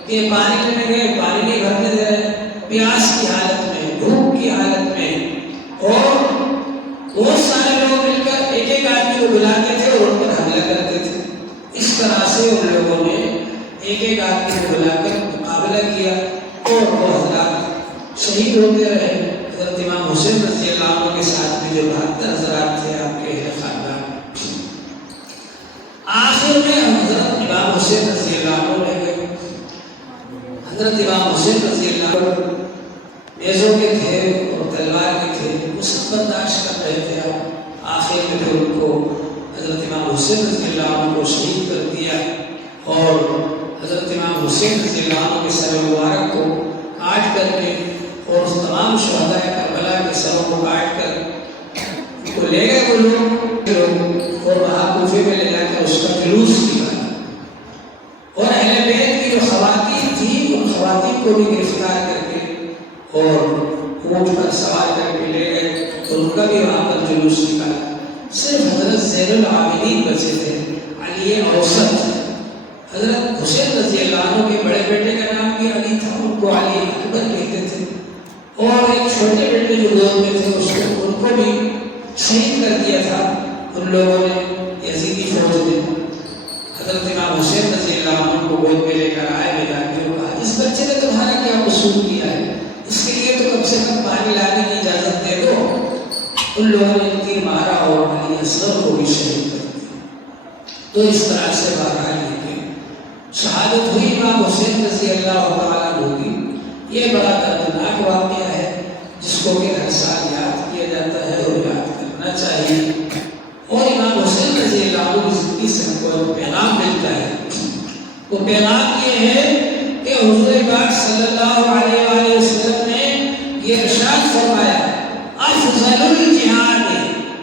کہ پانی لینے گئے، پانی نہیں بھرنے دے رہے، پیاس کی حالت میں، بھوک کی حالت میں، اور بہت سارے لوگ مل کر ایک ایک آدمی کو بلاتے تھے اور ان پر حملہ کرتے تھے۔ اس طرح سے ان لوگوں نے ایک ایک آدمی کو بلا کر مقابلہ کیا، اور وہ حضرات شہید ہوتے رہے۔ حضرت امام حسین رضی اللہ عنہ کے ساتھ بھی جو 72 حضرات تھے آپ کے اہل خاندان، آخر میں حضرت امام حسین رضی اللہ عنہ رہ گئے۔ حضرت امام حسین رضی اللہ عنہ نیزوں کے تھے اور تلوار کے تھے، وہ سب برداشت کر رہے تھے۔ آپ آخر میں پھر ان کو حضرت امام حسین رضی اللہ عنہ کو شہید کر دیا، اور حضرت امام حسین رضی اللہ عنہ کے سر مبارک کو کاٹ کر کے، اور اس تمام شہداء کربلا کے سروں کو کاٹ کر ان کو لے گئے وہ لوگ، اور وہاں کوفے میں لے جا کر اس کا جلوس نکالا، اور اہل بیت کی جو خواتین تھیں ان خواتین کو بھی گرفتار کر کے اور اونٹ پر سوار کر کے لے گئے، اور ان کا بھی وہاں پر جلوس نکالا۔ صرف حضرت زین العابدین بچے تھے، علی اوسط۔ حضرت حسین رضی اللہ عنہ کے بڑے بیٹے کا نام بھی علی تھا، ان کو علی اکبر کہتے تھے، اور ایک چھوٹے بیٹے جو گود میں تھے ان کو بھی شہید کر دیا تھا ان لوگوں نے، یزیدی فوج نے۔ حضرت امام حسین رضی اللہ عنہ کو گود میں لے کر آئے میدان میں، کہا اس بچے نے تمہارا کیا قصور کیا ہے، اس کے لیے تو کم سے کم پانی لانے کی اجازت دے دو۔ ان لوگوں نے تیر مارا اور علی اصغر کو بھی شہید کر دیا۔ تو اس طرح سے بہرحال شہادت ہوئی امام حسین رضی اللہ تعالیٰ عنہ کی۔ یہ بڑا دردناک واقعہ ہے جس کو کہ ہر سال یاد کیا جاتا ہے اور یاد کرنا چاہیے، اور امام حسین رضی اللہ عنہ کی زندگی سے ہم کو ایک پیغام ملتا ہے۔ وہ پیغام یہ ہے کہ حضور پاک صلی اللہ علیہ وآلہ وسلم نے یہ ارشاد فرمایا، افضل الجہاد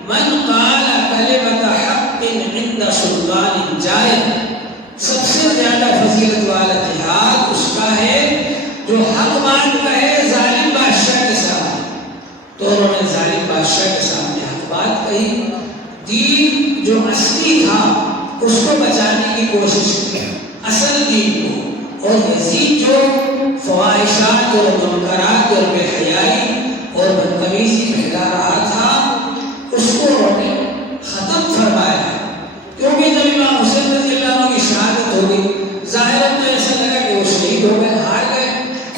من قال کلمۃ حق عند سلطان جائر۔ سب سے زیادہ فضیلت والا جہاد اس کا ہے جو حق مان کہے ظالم بادشاہ کے سامنے۔ تو انہوں نے ظالم بادشاہ کے سامنے حق بات کہی، دین جو اصلی تھا اس کو بچانے کی کوشش کی، اصل دین کو، اور یزید جو فواحشات اور منکرات اور بے حیائی اور بدتمیزی پھیلا رہا تھا اس کو انہوں نے ختم فرمایا۔ کیونکہ جب امام حسین رضی اللہ عنہ کی شہادت ہو گئی، ظاہراً تو ایسا لگا کہ وہ شہید ہو گئے، ہار گئے،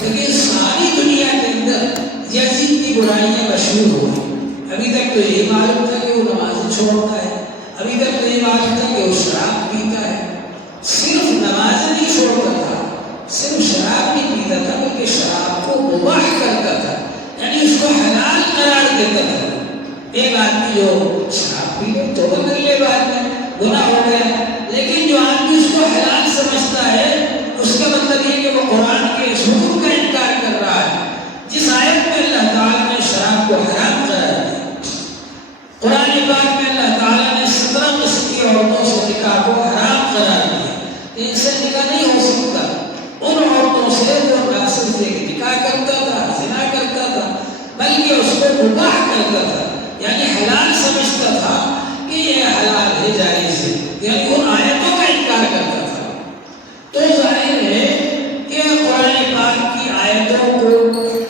لیکن ساری دنیا کے اندر یزید کی برائیاں مشہور ہو گئی۔ ابھی تک تو یہی معلوم تھا کہ وہ نماز چھوڑتا ہے، ابھی تک تو یہ معلوم تھا کہ وہ شراب پیتا ہے۔ صرف نماز نہیں چھوڑتا تھا، صرف شراب نہیں پیتا تھا، بلکہ شراب کو مباح کرتا تھا، یعنی اس کو حلال قرار دیتا تھا۔ ایک آدمی جو شراب پی لے تو بدل لے، بعد میں گناہ ہو گیا، لیکن جو آدمی اس کو حلال سمجھتا ہے اس کا مطلب یہ کہ وہ قرآن کے اس حکم کا انکار کر رہا ہے۔ جس آیت میں اللہ تعالیٰ نے شراب کو حرام قرار نکاح کو حرام قرار دیا کہ ان سے نکاح نہیں ہو سکتا. ان عورتوں سے وہ نہ صرف نکاح کرتا تھا، زنا کرتا تھا، بلکہ اس کو مباح کرتا تھا، یعنی حلال سمجھتا تھا کہ یہ حلال ہے، جائز ہے، یعنی ان آیتوں کا انکار کرتا تھا. تو ظاہر ہے کہ قرآن پاک کی آیتوں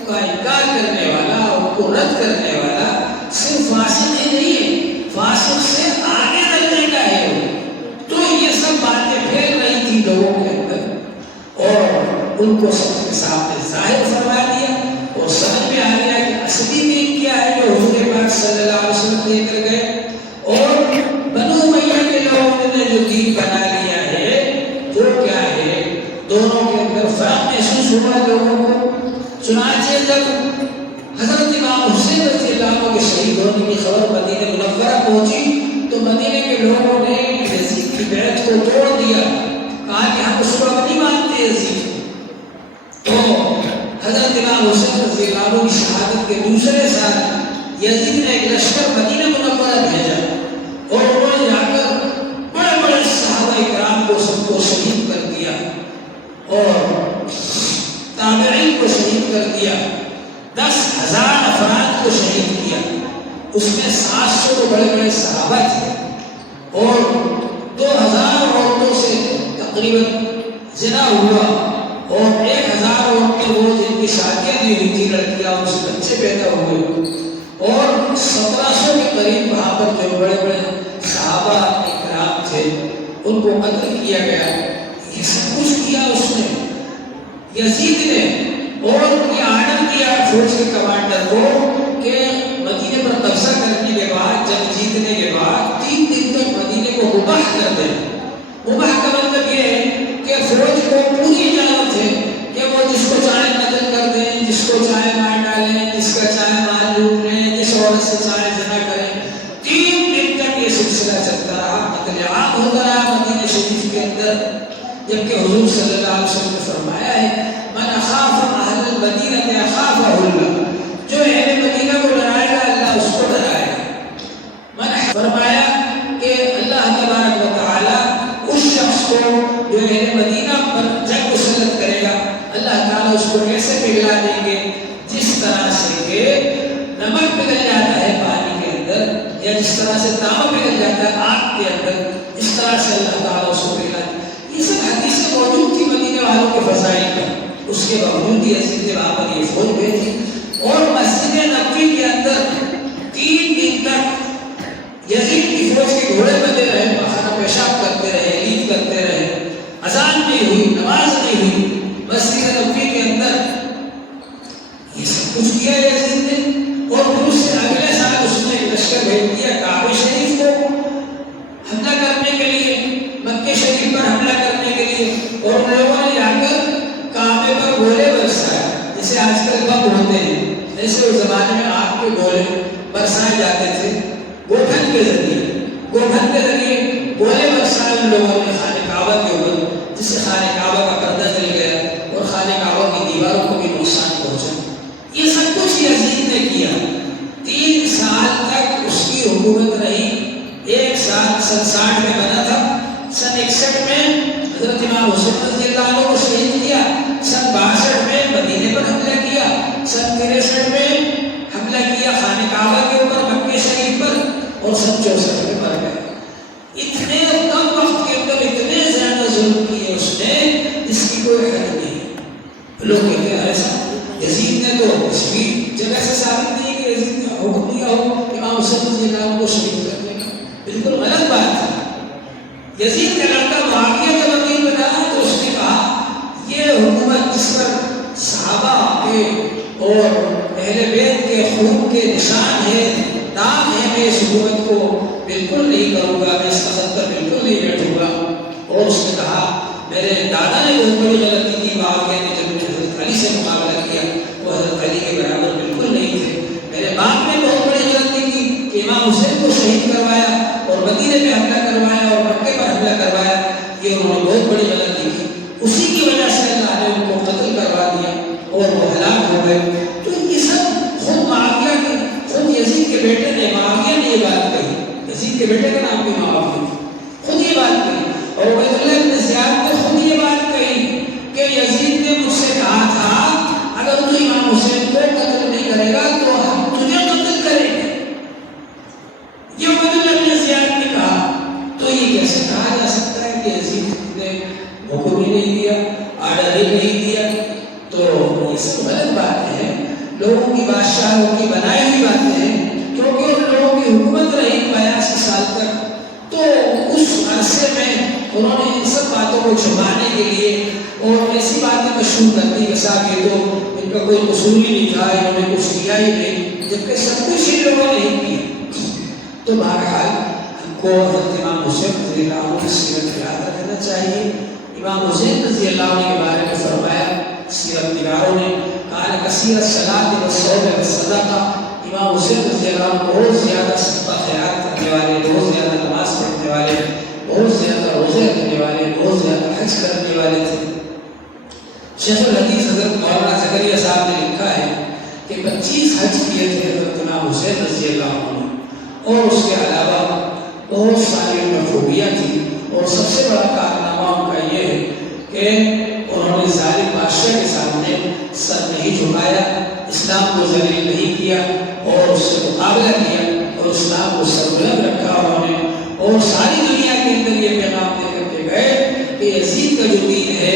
کا انکار کرنے والا، ان کو رد کرنے والا صرف فاسق ہی نہیں ہے، فاسق سے آگے درجے کا ہے وہ. تو یہ سب باتیں پھیل رہی تھی لوگوں کے اندر اور ان کو سب کے سامنے ظاہر فرما دیا اور سمجھ میں آ گیا کہ اصلی دین کیا ہے جو حضور پاک صلی اللہ علیہ وسلم دے کر گئے. اور بنو امیہ کے لوگوں نے جو دین بنا لیا ہے وہ کیا ہے، دونوں کے اندر فرق محسوس ہوا لوگوں کو. چنانچہ جب حضرت امام حسین رضی اللہ عنہ کے شہید ہونے کی خبر مدینہ منورہ پہنچی تو مدینہ کے لوگوں نے یزید کی بیعت کو توڑ دیا، کہا کہ ہم اس کو اب نہیں مانتے یزید. تو حضرت امام حسین رضی اللہ عنہ کی شہادت کے دوسرے سال یزید نے ایک لشکر مدینہ منورہ بھیجا اور انہوں نے جا کر بڑے بڑے صحابہ کرام کو سب کو شہید کر دیا اور تابعین کو شہید کر دیا. 10,000 افراد کو شہید کیا. اس میں 700 تو بڑے بڑے صحابہ تھے اور 2,000 عورتوں سے تقریباً زنا ہوا اور 1,000 عورتیں وہ جن کی شادیاں نہیں ہوئی تھی لڑکیاں ان سے بچے پیدا ہوئے اور 1700 کے قریب وہاں پر جو بڑے بڑے صحابہ اکرام تھے ان کو قتل کیا گیا. یہ سب کچھ کیا اس نے یزید نے اور یہ آرڈر دیا فوج کے کمانڈر کو کہ مدینے پر قبضہ کرنے کے بعد، جنگ جیتنے کے بعد 3 دن تک مدینے کو مباح کر دیں. مباح کا مطلب یہ ہے کہ فوج کو پوری اجازت ہے کہ وہ جس کو چاہے قتل کر دیں، جس کو چاہے مار ڈالیں، جس کا چاہے مال لوٹ لیں، جس عورت سے چاہے زنا کریں. 3 دن تک یہ سلسلہ چلتا رہا، قتل عام ہوتا رہا مدینہ شریف کے اندر. جبکہ حضور صلی اللہ علیہ وسلم نے فرمایا ہے من اخاف اہل المدینہ اخافہ اللہ، جو اہل مدینہ کو ڈرائے گا اللہ اس کو ڈرائے گا. فرمایا کہ اللہ تبارک و تعالی اس شخص کو جو اہل مدینہ پر جنگ مسلط کرے گا اللہ تعالی اس کو کیسے پگھلا دیں گے، جس طرح سے کہ نمک پگھل جاتا ہے پانی کے اندر یا جس طرح سے تانبا پگھل جاتا ہے آگ کے اندر، اس طرح سے اللہ تعالی اس کو پگھلا دیں. یہ سب حدیثیں موجود تھی مدینہ والوں کے فضائل میں. اس کے باوجود یزید نے وہاں پر یہ فوج بھیجی اور مسجد نبوی کے اندر 3 دن تک یزید کی فوج کے گھوڑے بندے رہے، خانہ پیشاب کرتے رہے، عید کرتے رہے، اذان نہیں ہوئی، نماز نہیں ہوئی مسجد نبوی کے اندر. یہ سب کچھ کیا یزید نے اور پھر اس سے اگلے سال اس نے لشکر بھیج دیا کعبہ شریف کو حملہ کرنے کے لیے، مکہ شریف پر حملہ کرنے کے لیے. اور لوگوں نے جا کر کعبے پر گولے برسائے جیسے آج کل بم ہوتے ہیں، جیسے اس زمانے میں آگ کے گولے برسائے جاتے تھے گوبھن کے ذریعے. گوبھن کے ذریعے گولے برسائے ان لوگوں نے خانہ کعبہ کے اوپر، جس سے خانہ کعبہ کا پردہ جل گیا اور خانہ کعبہ کی دیواروں کو بھی نقصان پہنچا. یہ سب کچھ یزید نے کیا. 3 سال تک اس کی حکومت رہی. 1 سال سن 60 میں بنا تھا، سن 61 میں حضرت امام حسین رضی اللہ عنہ کو شہید کیا، سن 62 میں مدینے پر حملہ کیا، سن 63 میں حملہ کیا خانہ کعبہ کے اوپر مکہ شریف پر اور سن 64 میں مر گیا. اتنے کم وقت کے اندر اتنے زیادہ ظلم کیے اس نے جس کی کوئی حد نہیں. لوگ کہتے ہیں ایسا یزید نے تو اس کی جگہ سے ثابت نہیں کہ یزید نے حکم دیا ہو امام حسین رضی اللہ عنہ کو شہید کرنے کا. بالکل غلط بات ہے. یزید کا لڑکا معاویہ جب امیر بنا تو اس نے کہا یہ حکومت جس پر صحابہ کے اور اہل بیت کے خون کے نشان ہے، نام ہے، میں اس حکومت کو بالکل نہیں کروں گا، میں اس کا ستر بالکل نہیں بیٹھوں گا. اور اس نے کہا میرے دادا نے بہت بڑی غلطی کی، معاویہ نے جب حضرت علی سے مقابلہ کیا وہ حضرت علی کے برابر بالکل نہیں تھے. میرے باپ نے بہت بڑی غلطی کی کہ امام حسین کو شہید کروایا اور مدینے پہ حملہ کروایا اور مکے پر حملہ کروایا. یہ انہوں نے بہت بڑی غلطی کی. اسی کی وجہ سے اللہ نے ان کو قتل کروا دیا اور وہ ہلاک ہو گئے. تو یہ سب خود معاویہ کے، خود یزید کے بیٹے نے، معاویہ نے یہ بات کہی. یزید کے بیٹے کا نام بھی معاویہ، خود یہ بات یہ کیسے کہا جا سکتا ہے کہ یزید نے حکم ہی نہیں دیا، آرڈر ہی نہیں دیا؟ تو یہ سب غلط باتیں ہیں، لوگوں کی بادشاہوں کی بنائی ہوئی باتیں ہیں، کیونکہ ان لوگوں کی حکومت رہی 82 سال تک، تو اس عرصے میں انہوں نے ان سب باتوں کو چھپانے کے لیے اور ایسی باتیں مشہور کر دی جیسا کہ تو ان کا کوئی قصور ہی نہیں تھا، انہوں نے کچھ کیا ہی نہیں، جبکہ سب کچھ ہی لوگوں نے ہی کیا۔ تو بہرحال ہم کو حضرت امام حسین رضی اللہ عنہ کی سیرت یاد رکھنا چاہیے۔ امام حسین رضی اللہ عنہ کے بارے میں فرمایا سیرت نگاروں نے، کان کثیر الصلاۃ والصوم والصدقہ، امام حسین رضی اللہ عنہ بہت زیادہ صدقہ خیرات کرنے والے، بہت زیادہ نماز پڑھنے والے، بہت زیادہ روزے رکھنے والے، بہت زیادہ حج کرنے والے تھے۔ شیخ الحدیث حضرت مولانا زکریا صاحب نے لکھا ہے کہ 25 حج کیے تھے حضرت امام حسین رضی اللہ عنہ، اور اس کے علاوہ بہت ساری ان میں خوبیاں تھیں، اور سب سے بڑا کارنامہ ان کا یہ ہے کہ انہوں نے ظالم بادشاہ کے سامنے سر نہیں جھکایا، اسلام کو ذلیل نہیں کیا اور اس سے مقابلہ کیا، اور اسلام کو سربلند رکھا انہوں نے، اور ساری دنیا کے اندر یہ پیغام دے کر کے گئے کہ یزید کا جو دین ہے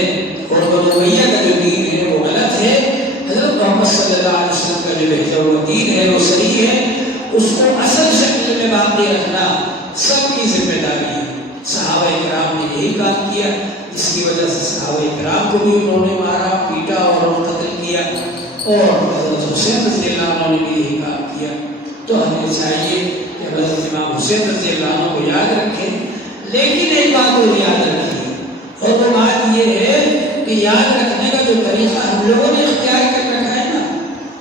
اور بنو امیہ کا جو دین ہے وہ غلط ہے، حضرت محمد صلی اللہ علیہ وسلم کا جو بہتر وہ دین ہے وہ صحیح ہے، اس کو اصل شکل میں باقی رکھنا سب کی ذمہ داری ہے۔ صحابہ کرام نے یہی کام کیا، جس کی وجہ سے صحابہ کرام کو بھی انہوں نے مارا، پیٹا اور قتل کیا، اور حضرت حسین رضی اللہ عنہ نے بھی یہی کام کیا۔ تو ہمیں چاہیے کہ حضرت امام حسین رضی اللہ عنہ کو یاد رکھیں، لیکن ایک بات اور یاد رکھیے، اور وہ بات یہ ہے کہ یاد رکھنے کا جو طریقہ ہم لوگوں نے اختیار کر رکھا ہے نا،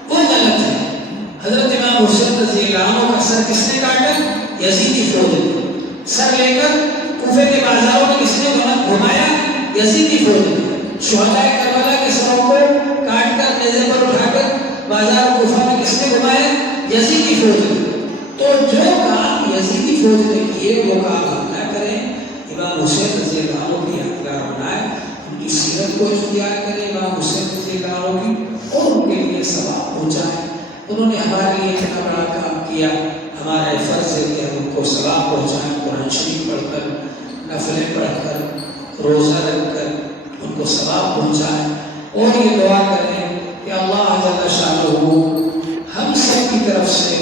وہ غلط ہے۔ حضرت امام حسین رضی اللہ عنہ کا سر کس نے کاٹا؟ یزیدی فوج نے۔ سر لے کر کوفے کے بازاروں میں کس نے گھمایا؟ یزیدی فوج نے۔ شہداء کربلا کے سروں کو کاٹ کر نیزے پر اٹھا کر بازار کوفہ میں کس نے گھمایا؟ یزیدی فوج نے۔ تو جو کام یزیدی فوج نے کیے وہ کام ہم نہ کریں، امام حسین رضی اللہ عنہ کی یادگار بنائیں، ان کی سیرت کو اختیار کریں امام حسین رضی اللہ عنہ کی، اور ان کے لیے ثواب پہنچائیں۔ انہوں نے ہمارے لیے اتنا بڑا کام کیا، ہمارا فرض ہے کہ ہم ان کو ثواب پہنچائیں، قرآن شریف پڑھ کر، نفلیں پڑھ کر، روزہ رکھ کر ان کو ثواب پہنچائیں، اور یہ دعا کریں کہ اللہ جل شانہ ہم سب کی طرف سے